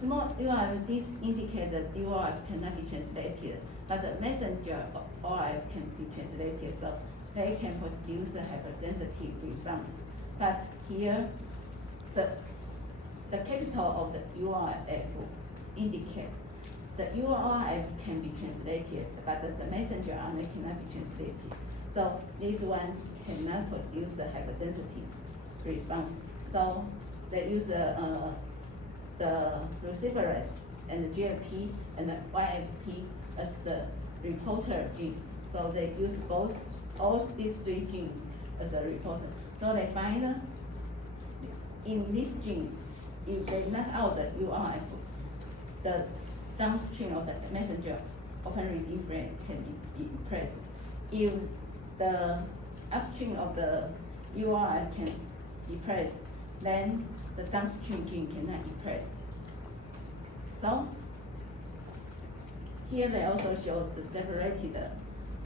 small URF, this indicate that URF cannot be translated, but the messenger ORF can be translated, so they can produce a hypersensitive response. But here, the capital of the URF indicate the URF can be translated, but the messenger RNA cannot be translated. So this one cannot produce a hypersensitive response. So they use the luciferase and the GFP and the YFP as the reporter gene. So they use all these 3 genes as a reporter. So they find in this gene, if they knock out the URF, the downstream of the messenger open reading frame can be impressed. If the upstream of the URF can depress, then the downstream gene cannot depress. So here they also show the separated,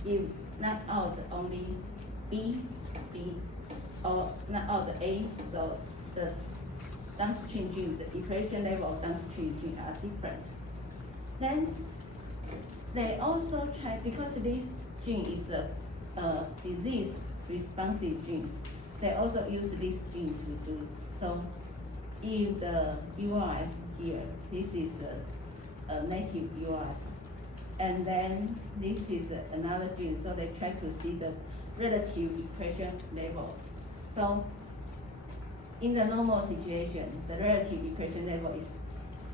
if not out only B, or not out A, so the downstream gene, the equation level of downstream gene are different. Then they also try, because this gene is a disease responsive gene, they also use this gene to do. So if the URF here, this is a native URF, and then this is another gene, so they try to see the relative equation level. So in the normal situation, the relative equation level is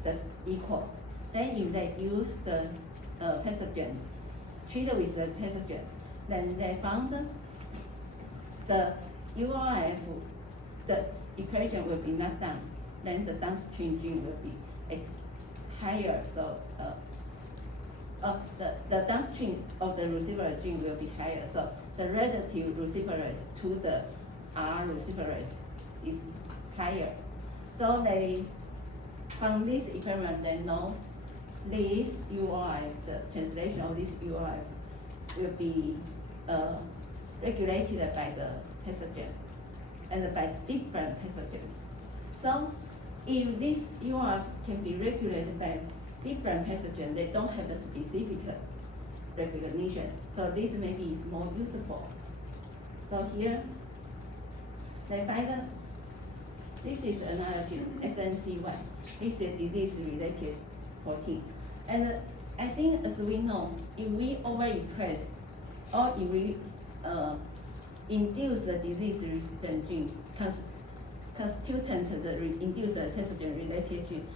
just equal. Then if they use the pathogen, treat with the pathogen, then they found the URF, the equation will be knocked down, then the downstream gene will be higher, so the downstream of the receiver gene will be higher, so the relative luciferase to the R luciferase is higher. So they, from this experiment, they know this URI, the translation of this URI will be regulated by the pathogen and by different pathogens. So if this URI can be regulated by different pathogens, they don't have a specific recognition. So this maybe is more useful. So here, they find this is another gene, SNC1. This is disease-related protein. And I think, as we know, if we overexpress or if we induce the disease-resistant gene, constituent the induce the pathogen-related gene,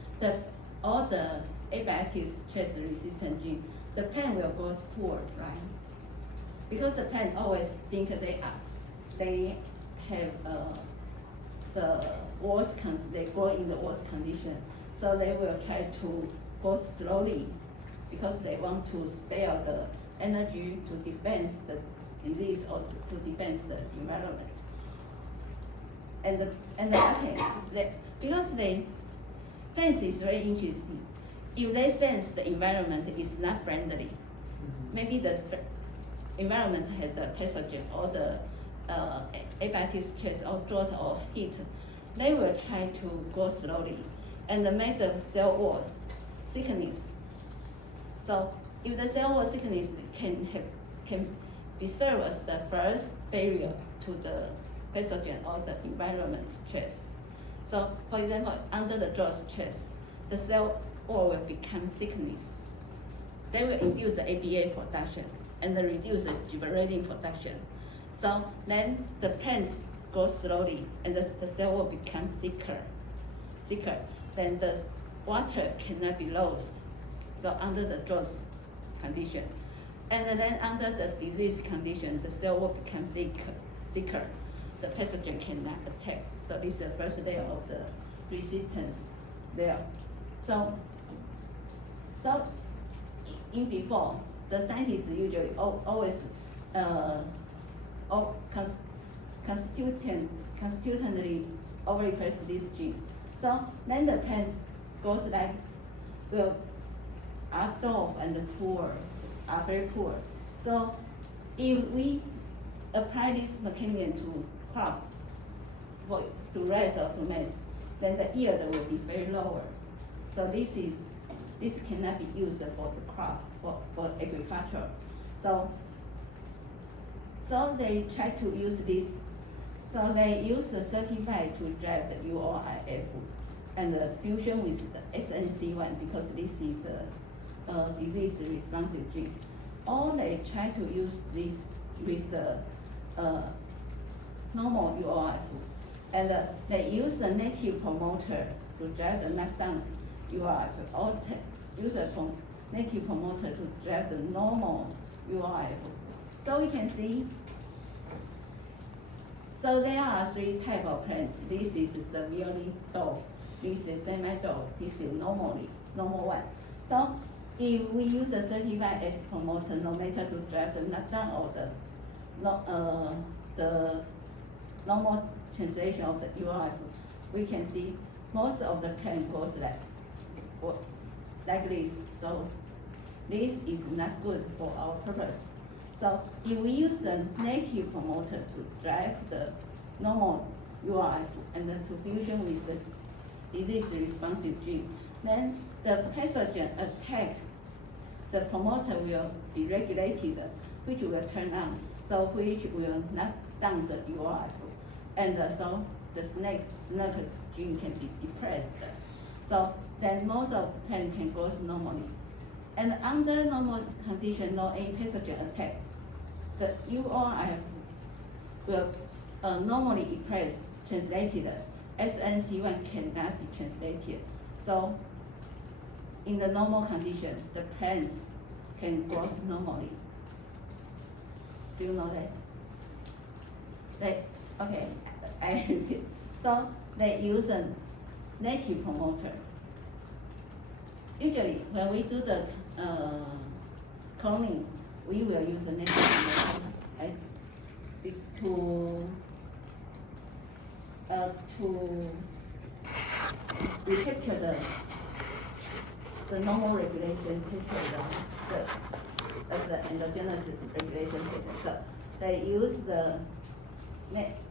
all the abiotic stress-resistant gene, the plant will grow poor, right? Because the plant always think they have the worst they grow in the worst condition, so they will try to go slowly because they want to spare the energy to defend the disease or to defend the environment. And okay, because plants is very interesting. If they sense the environment is not friendly, maybe the environment has the pathogen or the abiotic stress or drought or heat, they will try to go slowly and make the cell wall thickness. So if the cell wall thickness can be served as the first barrier to the pathogen or the environment stress. So for example, under the drought stress, the cell wall will become thickness. They will induce the ABA production and reduce the gibberellin production. So then the plants grow slowly and the cell will become thicker. Then the water cannot be lost. So under the drought condition. And then under the disease condition, the cell will become thicker. The pathogen cannot attack. So this is the first layer of the resistance layer. So in before, the scientists usually always constitutionally overexpress this gene. So then the plants goes like are dull and poor, are very poor. So if we apply this mechanism to crops, to rice or to maize, then the yield will be very lower. So this cannot be used for the crop, for agriculture. So they try to use this. So they use the certified to drive the URIF and the fusion with the SNC1 because this is the disease responsive gene. Or they try to use this with the normal URIF. And they use the native promoter to drive the knockdown URIF, or use a native promoter to drive the normal URIF. So we can see, so there are three types of plants. This is severely dull, this is semi-dull, this is normal one. So if we use a 35S promoter, no matter to drive the knockdown of the normal translation of the URF, we can see most of the plant goes like this. So this is not good for our purpose. So if we use a native promoter to drive the normal URF and then to fusion with the disease responsive gene, then the pathogen attack, the promoter will be regulated, which will turn on, so which will knock down the URF, and so the snake gene can be depressed. So then most of the plant can grow normally. And under normal condition, no any pathogen attack, the URF will normally express translated. SNC1 cannot be translated. So in the normal condition, the plants can grow normally. Do you know that? Okay, I repeat. So they use a native promoter. Usually, when we do the cloning, we will use the native promoter to recapture the normal regulation picture, as the endogenous regulation picture. So they use the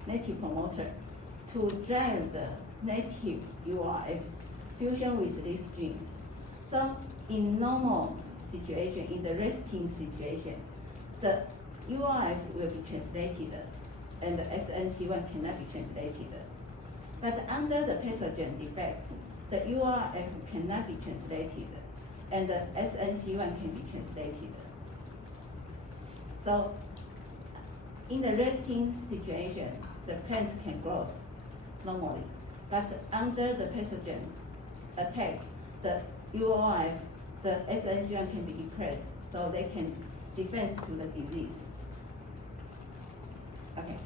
native promoter to drive the native URFs fusion with this gene. So in normal situation, in the resting situation, the URF will be translated and the SNC1 cannot be translated. But under the pathogen defect, the URF cannot be translated and the SNC1 can be translated. So in the resting situation, the plants can grow normally. But under the pathogen attack, the URF, the SNC1 can be depressed, so they can defend to the disease. Okay.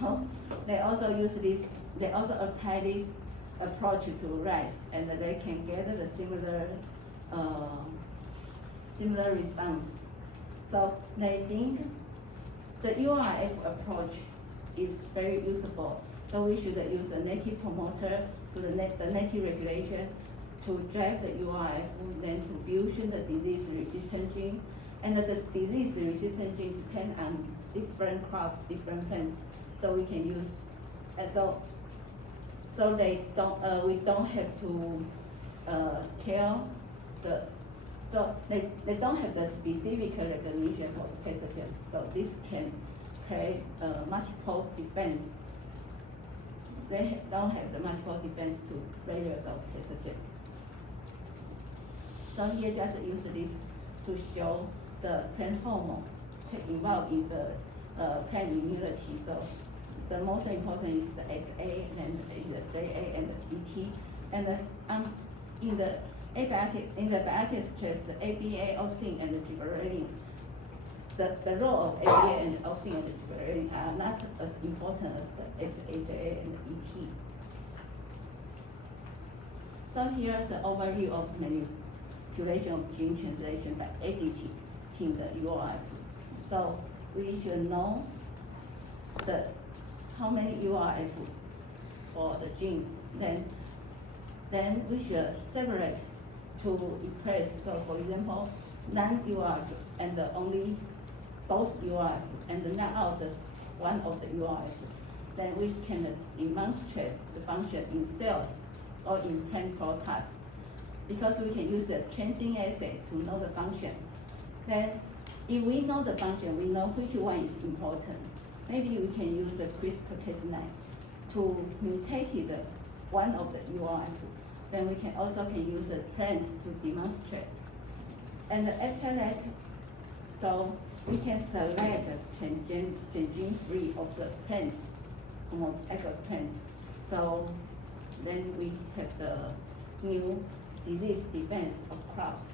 So they also use this, they also apply this approach to rice, and they can get the similar response. So they think the URF approach is very useful. So we should use a native promoter to the native regulation to drive the URF, then to fusion the disease resistant gene. And the disease resistant gene depend on different crops, different plants. So we can use, and so they don't, we don't have to kill the, so they don't have the specific recognition for the pathogens. So this can create multiple defense. They don't have the multiple defense to various of pathogens. So here just use this to show the plant hormone involved in the plant immunity. So the most important is the SA and the JA and the BT. And in the biotic stress, the ABA, OSIN, and the gibberellin, the role of ABA and OSIN and the gibberellin are not as important as the SA, JA, and the BT. So here's the overview of manipulation of gene translation by editing the URF. So we should know how many URF for the genes. Then we should separate to express. So for example, non-URF and only both URF and not out one of the URF. Then we can demonstrate the function in cells or in plant proteins, because we can use the tracing assay to know the function. Then if we know the function, we know which one is important. Maybe we can use the CRISPR-Cas9 to mutate one of the URF. Then we can also use a plant to demonstrate. And after that, so we can select the transgene free of the plants, homologous plants. So then we have the new disease defense of crops.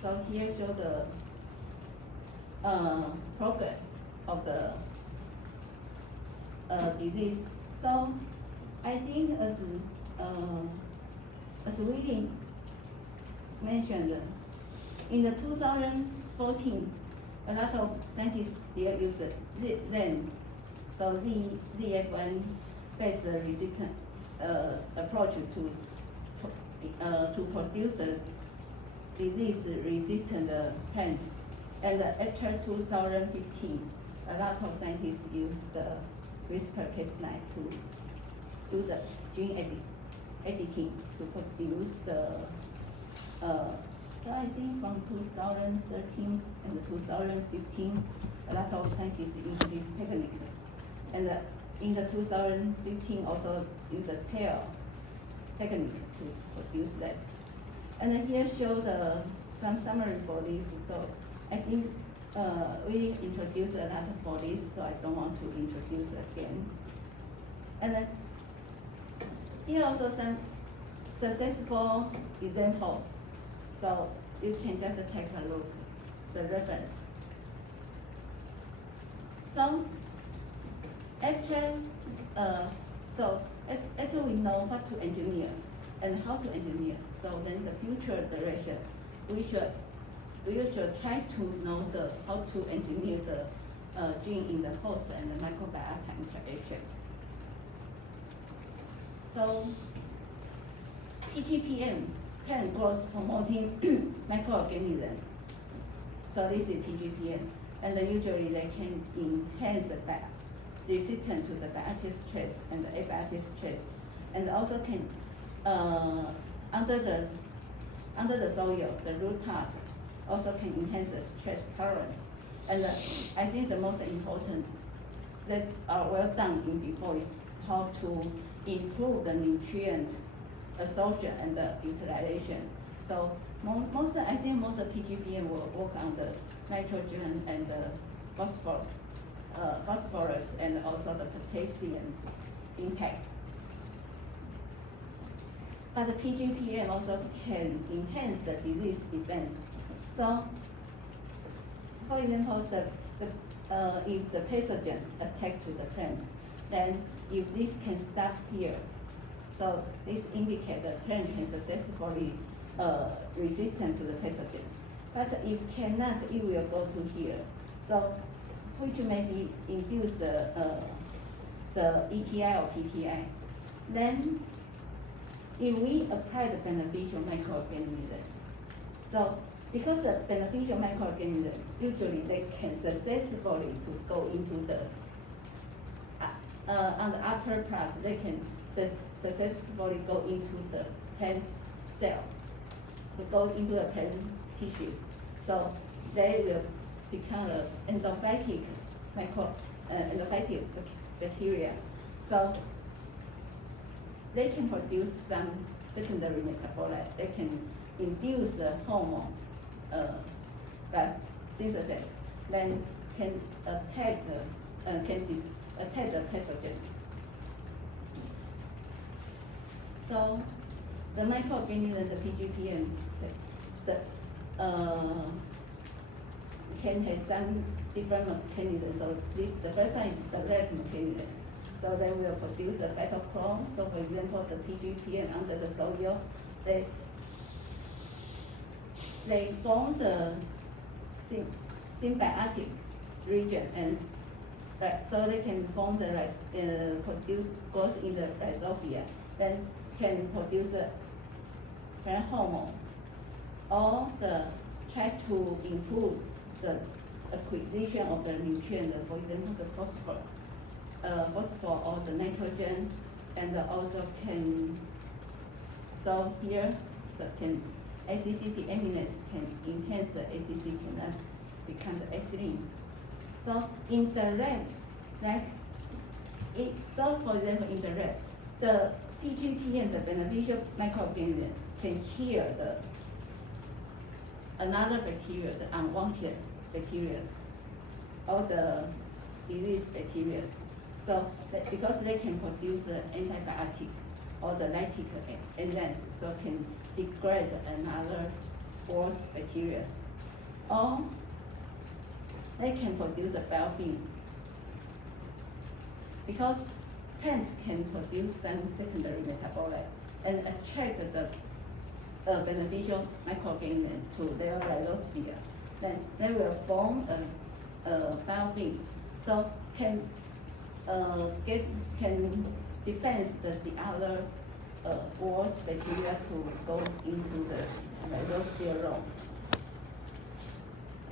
So here show the progress of the disease. So I think as Willie mentioned, in the 2014, a lot of scientists still use then so ZFN based resistant approach to produce disease-resistant plants. And after 2015, a lot of scientists used the CRISPR-Cas9 to do the gene editing to produce the, so I think from 2013 and 2015, a lot of scientists use this technique. And in the 2015 also use the tail technique to produce that. And here show some summary for this. So I think we introduced a lot for this, so I don't want to introduce again. And then here also some successful example. So you can just take a look, the reference. So after after we know what to engineer and how to engineer, so then the future direction, we should try to know how to engineer the gene in the host and the microbiota interaction. So PGPM, plant growth promoting microorganism. So this is PGPM, and usually they can enhance the resistance to the bacterial stress and the abiotic stress, and also can under the soil, the root part also can enhance the stress tolerance. And I think the most important that are well done in before is how to improve the nutrient absorption and the utilization. So I think most of PGPM will work on the nitrogen and the phosphorus and also the potassium intake. But the PGPM also can enhance the disease defense. So, for example, if the pathogen attack to the plant, then if this can stop here, so this indicates the plant can successfully resistant to the pathogen. But if cannot, it will go to here. So, which maybe induce the ETI or PTI. Then, if we apply the beneficial microorganism, so because the beneficial microorganism, usually they can successfully to go into the, on the upper part, they can successfully go into the plant cell, to go into the plant tissues. So they will become an endophytic endophytic bacteria. So they can produce some secondary metabolite. They can induce the hormone synthesis, then can attack the pathogen. So the microorganism, the PGPM, can have some different mechanisms. So the first one is the red mechanism. So they will produce a phytochrome. So for example, the PGPM under the soil, they form the symbiotic region, and so they can form the produce goes in the rhizobia, then can produce a plant hormone, or try to improve the acquisition of the nutrient, for example, the phosphor or the nitrogen, and also can, so here can ACC deaminase can enhance the ACC cannot become the ethylene. So in the red, so for example in the red, the PGPM, the beneficial microorganism, can kill another bacteria, the unwanted bacteria, or the disease bacteria. So because they can produce the antibiotic or the lactic enzymes, so can degrade another worse bacteria. Or they can produce a biofilm. Because plants can produce some secondary metabolite and attract the beneficial microorganism to their rhizosphere. Then they will form a biofilm. So can defend the other worse bacteria to go into the rhizosphere room.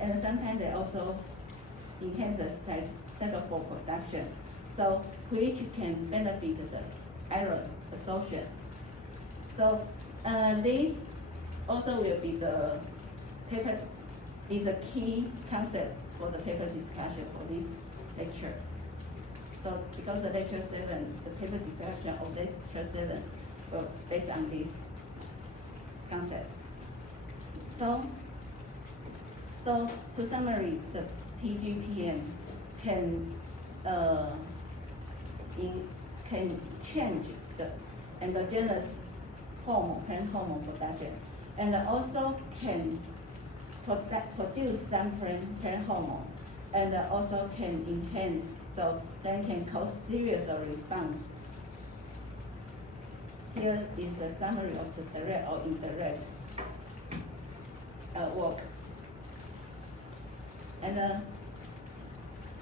and sometimes they also enhance the cytophore production, so which can benefit the iron absorption. So this also will be the paper, is a key concept for the paper discussion for this lecture. So because the lecture 7, the paper discussion of lecture 7 will based on this concept. So to summary, the PGPM can can change the endogenous hormone, plant hormone production, and also can produce some plant hormone, and also can enhance, so plant can cause series of response. Here is a summary of the direct or indirect work. And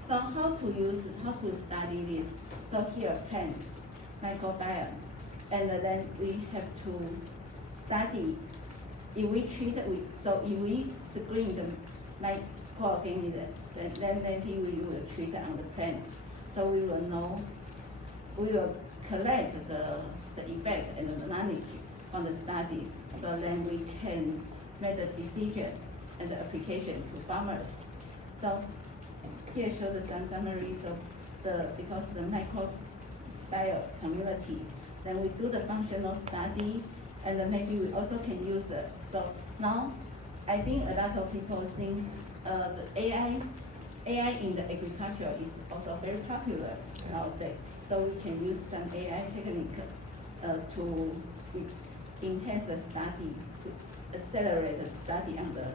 so how to study this? So here plant microbiome, and then we have to study if we treat so if we screen the microorganisms, then we will treat on the plants. So we will know, we will collect the effect and the knowledge from the study. So then we can make the decision and the application to farmers. So here shows some summary of because the microbiome community, then we do the functional study, and then maybe we also can use it. So now, I think a lot of people think the AI in the agriculture is also very popular nowadays. So we can use some AI technique to enhance the study, to accelerate the study on the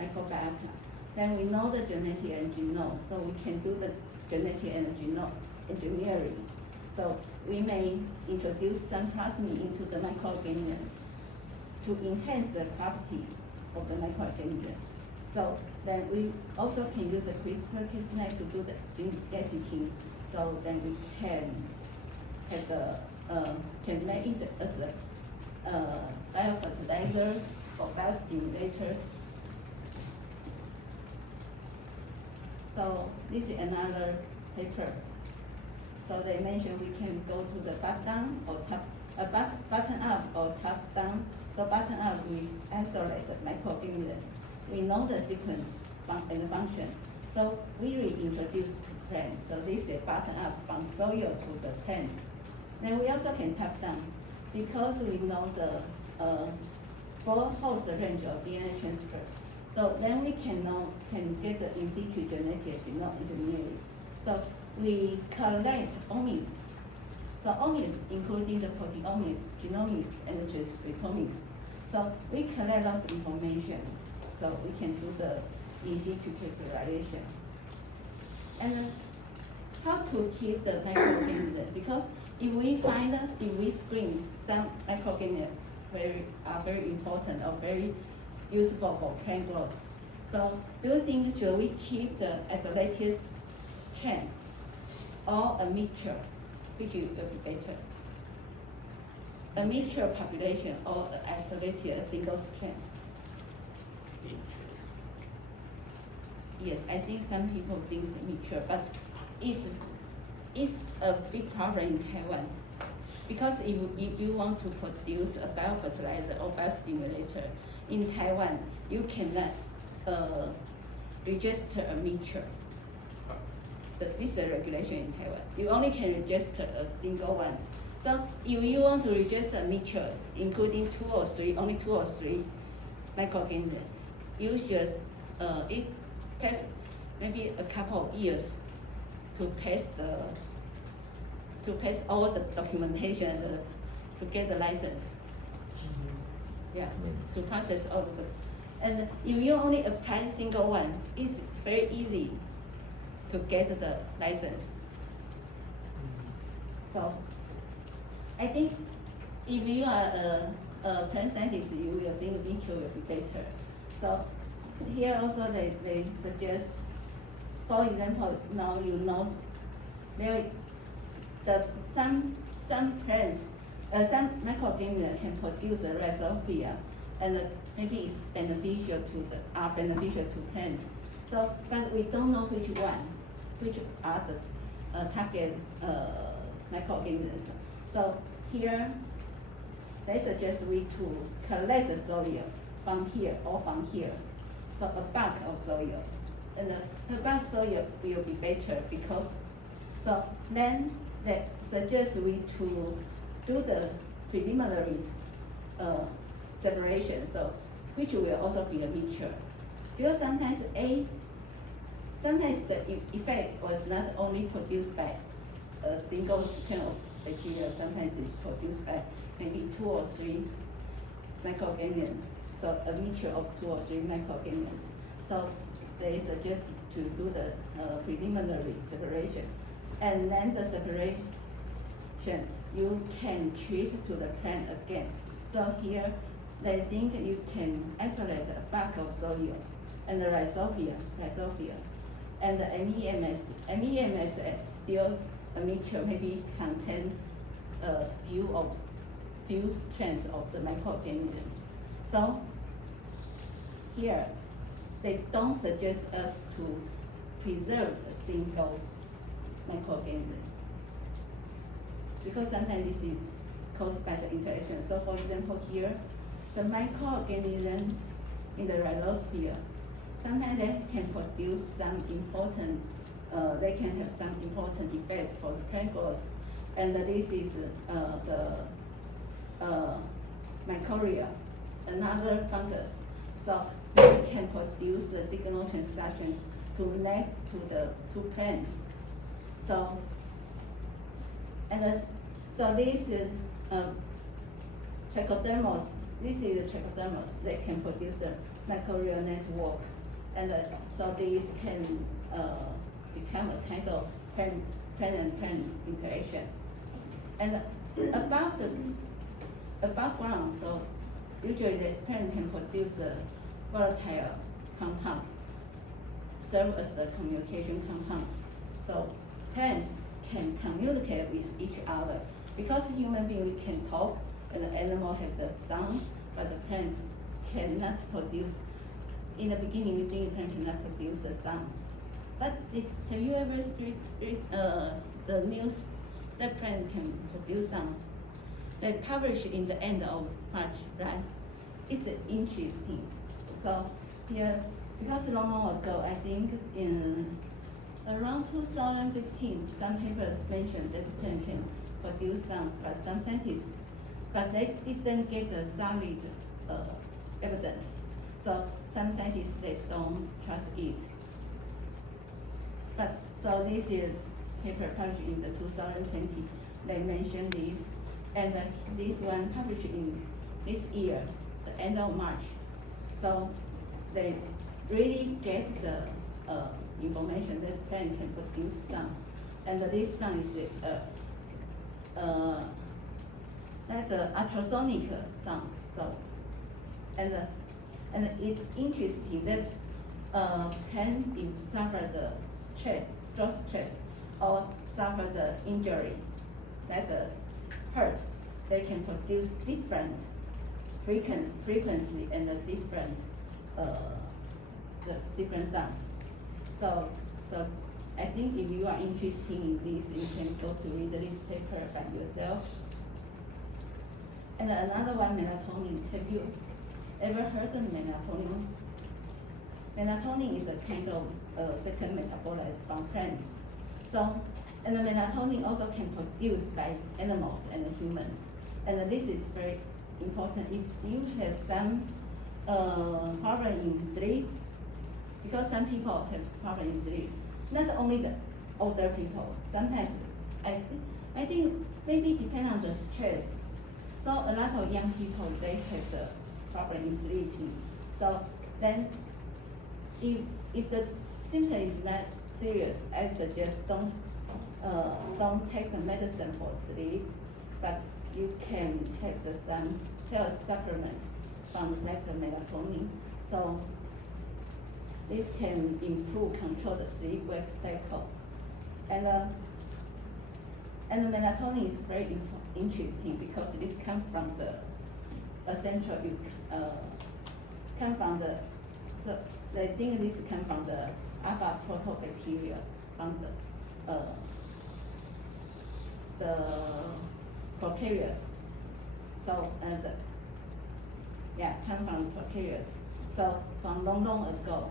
microbiota. Then we know the genetic and genome, so we can do the genetic and genome engineering. So we may introduce some plasmid into the microorganism to enhance the properties of the microorganism. So then we also can use the CRISPR-Cas9 to do the gene editing. So then we can have can make it as a biofertilizer or biostimulators. So this is another paper. So they mentioned we can go to the bottom or top, bottom up or top down. So bottom up, we isolate the microorganism. We know the sequence and the function. So we reintroduce to plants. So this is bottom up from soil to the plants. Then we also can top down because we know the full host range of DNA transfer. So then we can get the in situ genetic genome engineering. So we collect omics. So omics, including the proteomics, genomics, and transcriptomics. So we collect lots of information. So we can do the in situ characterization. And how to keep the microorganisms? Because if we screen some microorganisms are very important or very useful for plant growth. So do you think should we keep the isolated strain or a mixture, which will be better? A mixture population or an isolated a single strain? Yes, I think some people think the mixture, but it's a big problem in Taiwan. Because if you want to produce a biofertilizer or biostimulator in Taiwan, you cannot register a mixture. This is a regulation in Taiwan. You only can register a single one. So if you want to register a mixture, including only two or three microorganisms, you should, it takes maybe a couple of years to pass all the documentation to get the license. Yeah, to process all of it. And if you only apply single one, it's very easy to get the license. So I think if you are a plant scientist, you will think mixture will be better. So here also they suggest, for example, now you know some plants, some microorganisms can produce a rhizosphere, and maybe it's beneficial to plants. So, but we don't know which are the target microorganisms. So here, they suggest we to collect the soil from here or from here. So a bulk of soil. And the bulk soil will be better because, so then they suggest we to do the preliminary separation, so which will also be a mixture. Because sometimes the effect was not only produced by a single strain of bacteria, sometimes it's produced by maybe 2 or 3 microorganisms. So a mixture of 2 or 3 microorganisms. So they suggest to do the preliminary separation. And then the separation, you can treat to the plant again. So here, they think you can isolate a bulk of soil and the rhizophyia, and the MEMS. MEMS is still a mixture, maybe contain a few strains of the microorganisms. So here, they don't suggest us to preserve a single microorganism, because sometimes this is caused by the interaction. So for example here, the microorganism in the rhizosphere, sometimes they can produce some important, they can have some important effect for the plant growth. And this is the mycorrhizia, another fungus. So they can produce the signal transduction to connect to the two plants. So, so this is trichodermos. This is the trichodermos. They can produce a mycorrhizal network, and so these can become a kind of plant and plant interaction. And about the background, so usually the plant can produce a volatile compound, serve as a communication compound. So plants can communicate with each other. Because human beings, we can talk, and the animal has the sound, but the plants cannot produce. In the beginning, we think plant cannot produce a sound. But have you ever read the news that plant can produce sound? They published in the end of March, right? It's interesting. So here, because long ago, I think in around 2015, some papers mentioned that plant can produce sounds, but some scientists, but they didn't get the solid evidence. So some scientists, they don't trust it. But so this is paper published in the 2020. They mentioned this, and this one published in this year, the end of March. So they really get the information that plant can produce sound, and this sound is like the ultrasonic sound. So, and it's interesting that plant if suffer the stress, or suffer the injury, that hurt, they can produce different frequency and different sounds. So I think if you are interested in this, you can go to read this paper by yourself. And another one, melatonin. Have you ever heard of melatonin? Melatonin is a kind of second metabolite from plants. So, and the melatonin also can produce by animals and humans. And this is very important. If you have some problem in sleep, because some people have problem in sleep, not only the older people, sometimes I think maybe depend on the stress. So a lot of young people, they have the problem in sleeping. So then if the symptom is not serious, I suggest don't take the medicine for sleep, but you can take some health supplement from like the melatonin. So this can improve, control the sleep wake cycle. And the melatonin is very interesting because this comes from the essential, come from the So they think this come from the alpha protobacteria from the prokaryotes. So come from prokaryotes. So from long ago.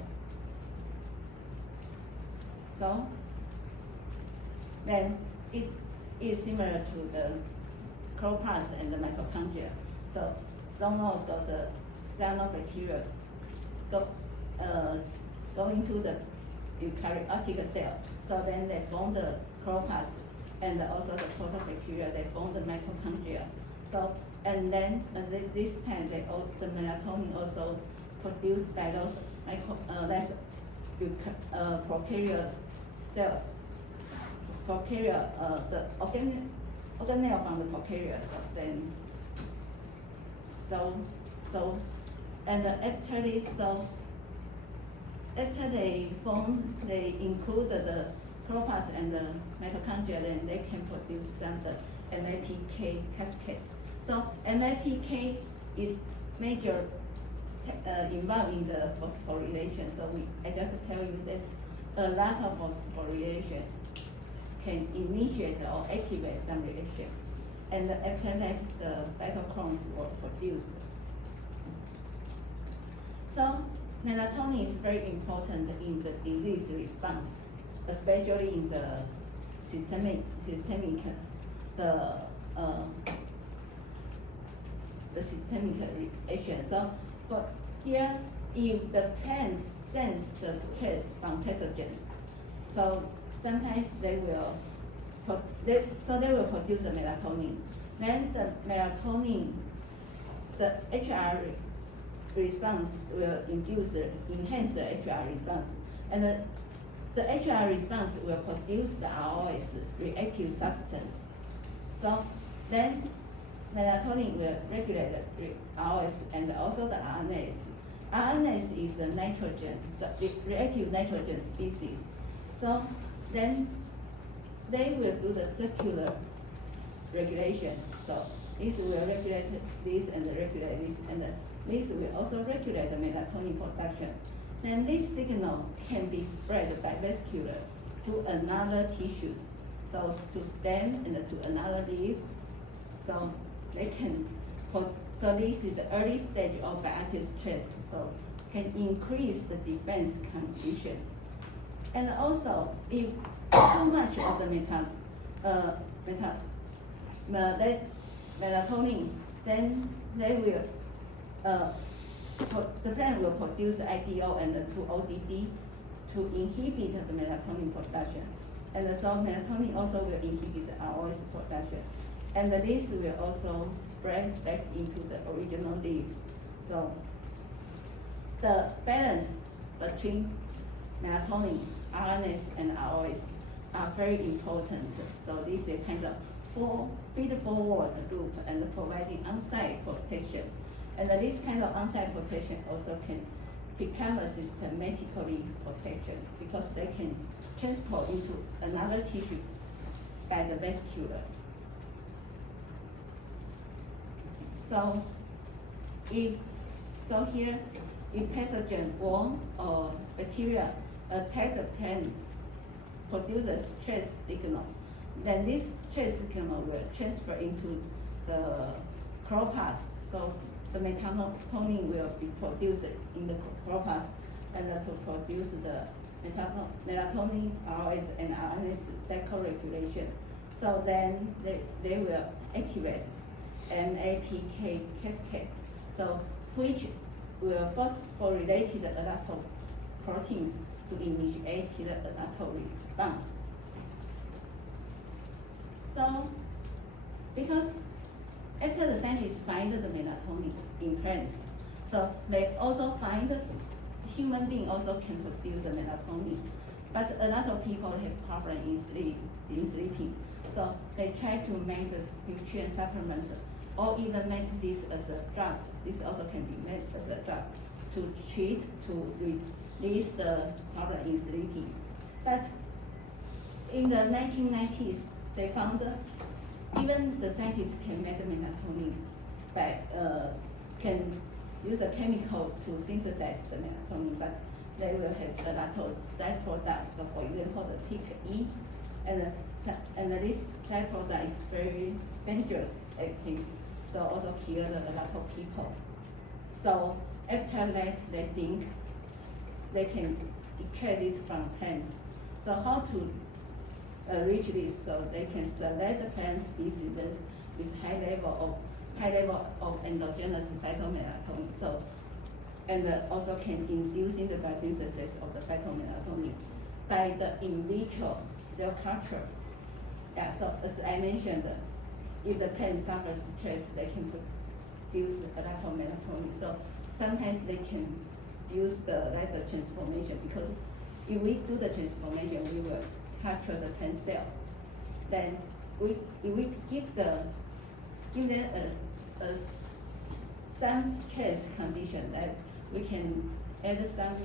So then it is similar to the chloroplast and the mitochondria. So long ago the cyanobacteria go into the eukaryotic cell. So then they form the chloroplast and also the protobacteria, they form the mitochondria. So and then this time the melatonin also produced by those prokaryote cells. Prokaryote, the organelle from the prokaryote. And after this, after they include the chloroplast and the mitochondria, then they can produce some the MAPK cascades. So MAPK is major involved in the phosphorylation. So I just tell you that a lot of phosphorylation can initiate or activate some reaction. And after that, the cytochromes were produced. So melatonin is very important in the disease response, especially in the systemic the systemic reaction. So, but here, if the plants sense the stress from pathogens, so sometimes they will produce the melatonin. Then the melatonin, the HR response will enhance the HR response. And the HR response will produce the ROS, reactive substance. So then melatonin will regulate the ROS and also the RNase. RNase is a nitrogen, the reactive nitrogen species. So then they will do the circular regulation. So this will regulate this and regulate this, and this will also regulate the melatonin production. And this signal can be spread by vascular to another tissues, so to stem and to another leaves. So they can, so this is the early stage of biotic stress, so can increase the defense condition. And also, if too much of the melatonin, then they will, the plant will produce IDO and 2-ODD to inhibit the melatonin production. And so melatonin also will inhibit the ROS production. And this will also spread back into the original leaf. So the balance between melatonin, RNase, and ROS are very important. So this is kind of feed-forward loop and providing on-site protection. And this kind of on-site protection also can become a systematically protection because they can transport into another tissue by the vascular. So here, if pathogen, worm, or bacteria attack the plant, produce a stress signal, then this stress signal will transfer into the chloroplast. So the melatonin will be produced in the chloroplast and to produce the melatonin, ROS, and RNase cycle regulation. So then they will activate MAPK cascade, so which will phosphorylate a lot of proteins to initiate the adaptive response. So, because after the scientists find the melatonin in plants, so they also find human being also can produce the melatonin, but a lot of people have problem in sleeping. So they try to make the nutrient supplements or even make this as a drug. This also can be made as a drug to treat, to release the problem in sleeping. But in the 1990s, they found even the scientists can make the melatonin by, can use a chemical to synthesize the melatonin, but they will have a lot of side products. So for example, the PIC-E, and this side product is very dangerous active, so also kill a lot of people. So after that, they think they can extract this from plants. So how to reach this? So they can select the plant species with high level of endogenous phytomelatonin. So and also can induce in the biosynthesis of the phytomelatonin by the in vitro cell culture. Yeah, so as I mentioned, if the plant suffers stress, they can produce a lot of melatonin. So sometimes they can use the transformation, because if we do the transformation, we will capture the plant cell. Then if we give them some stress condition, that we can add some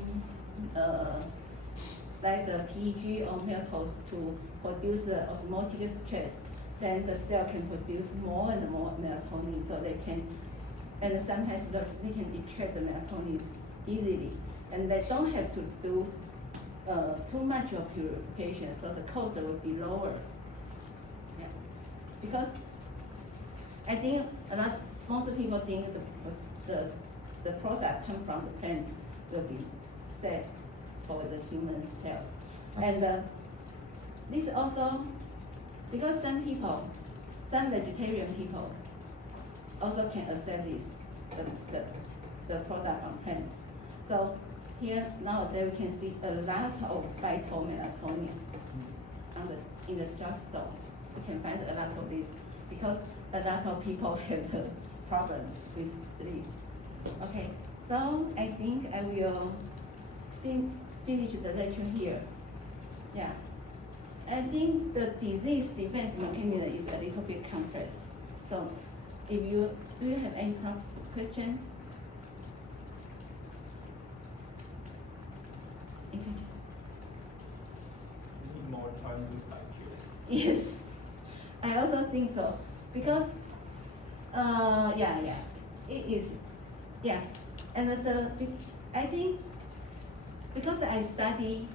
like the PEG or metals to produce the osmotic stress, then the cell can produce more and more melatonin, so they can, and sometimes they can extract the melatonin easily, and they don't have to do too much of purification, so the cost will be lower. Yeah. Because I think most people think the product come from the plants will be safe for the human health. And this also, because some vegetarian people also can accept this, the product from plants. So here nowadays we can see a lot of phytomelatonin in the drugstore. We can find a lot of this, because a lot of people have the problem with sleep. Okay, so I think I will finish the lecture here. Yeah, I think the disease defense mechanism is a little bit complex. So do you have any question? Need more time to digest. Yes, I also think so, because it is, and I think because I study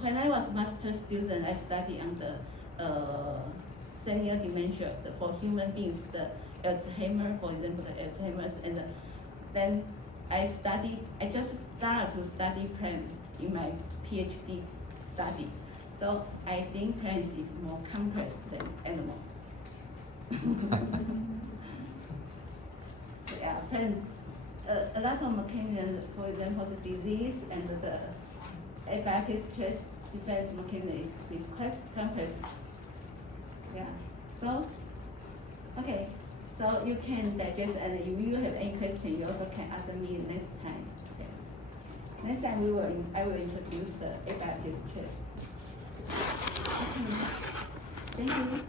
when I was master student, I study on the senile dementia for human beings, the Alzheimer, for example, the Alzheimer's, and then I just started to study plant in my PhD study. So I think plants is more complex than animal. Yeah, plant, a lot of mechanisms, for example, the disease and the abiotic stress defense mechanism is quite complex. Yeah, so, okay, so you can digest, and if you have any question, you also can ask me next time. Okay. Next time I will introduce the abiotic stress. Okay. Thank you.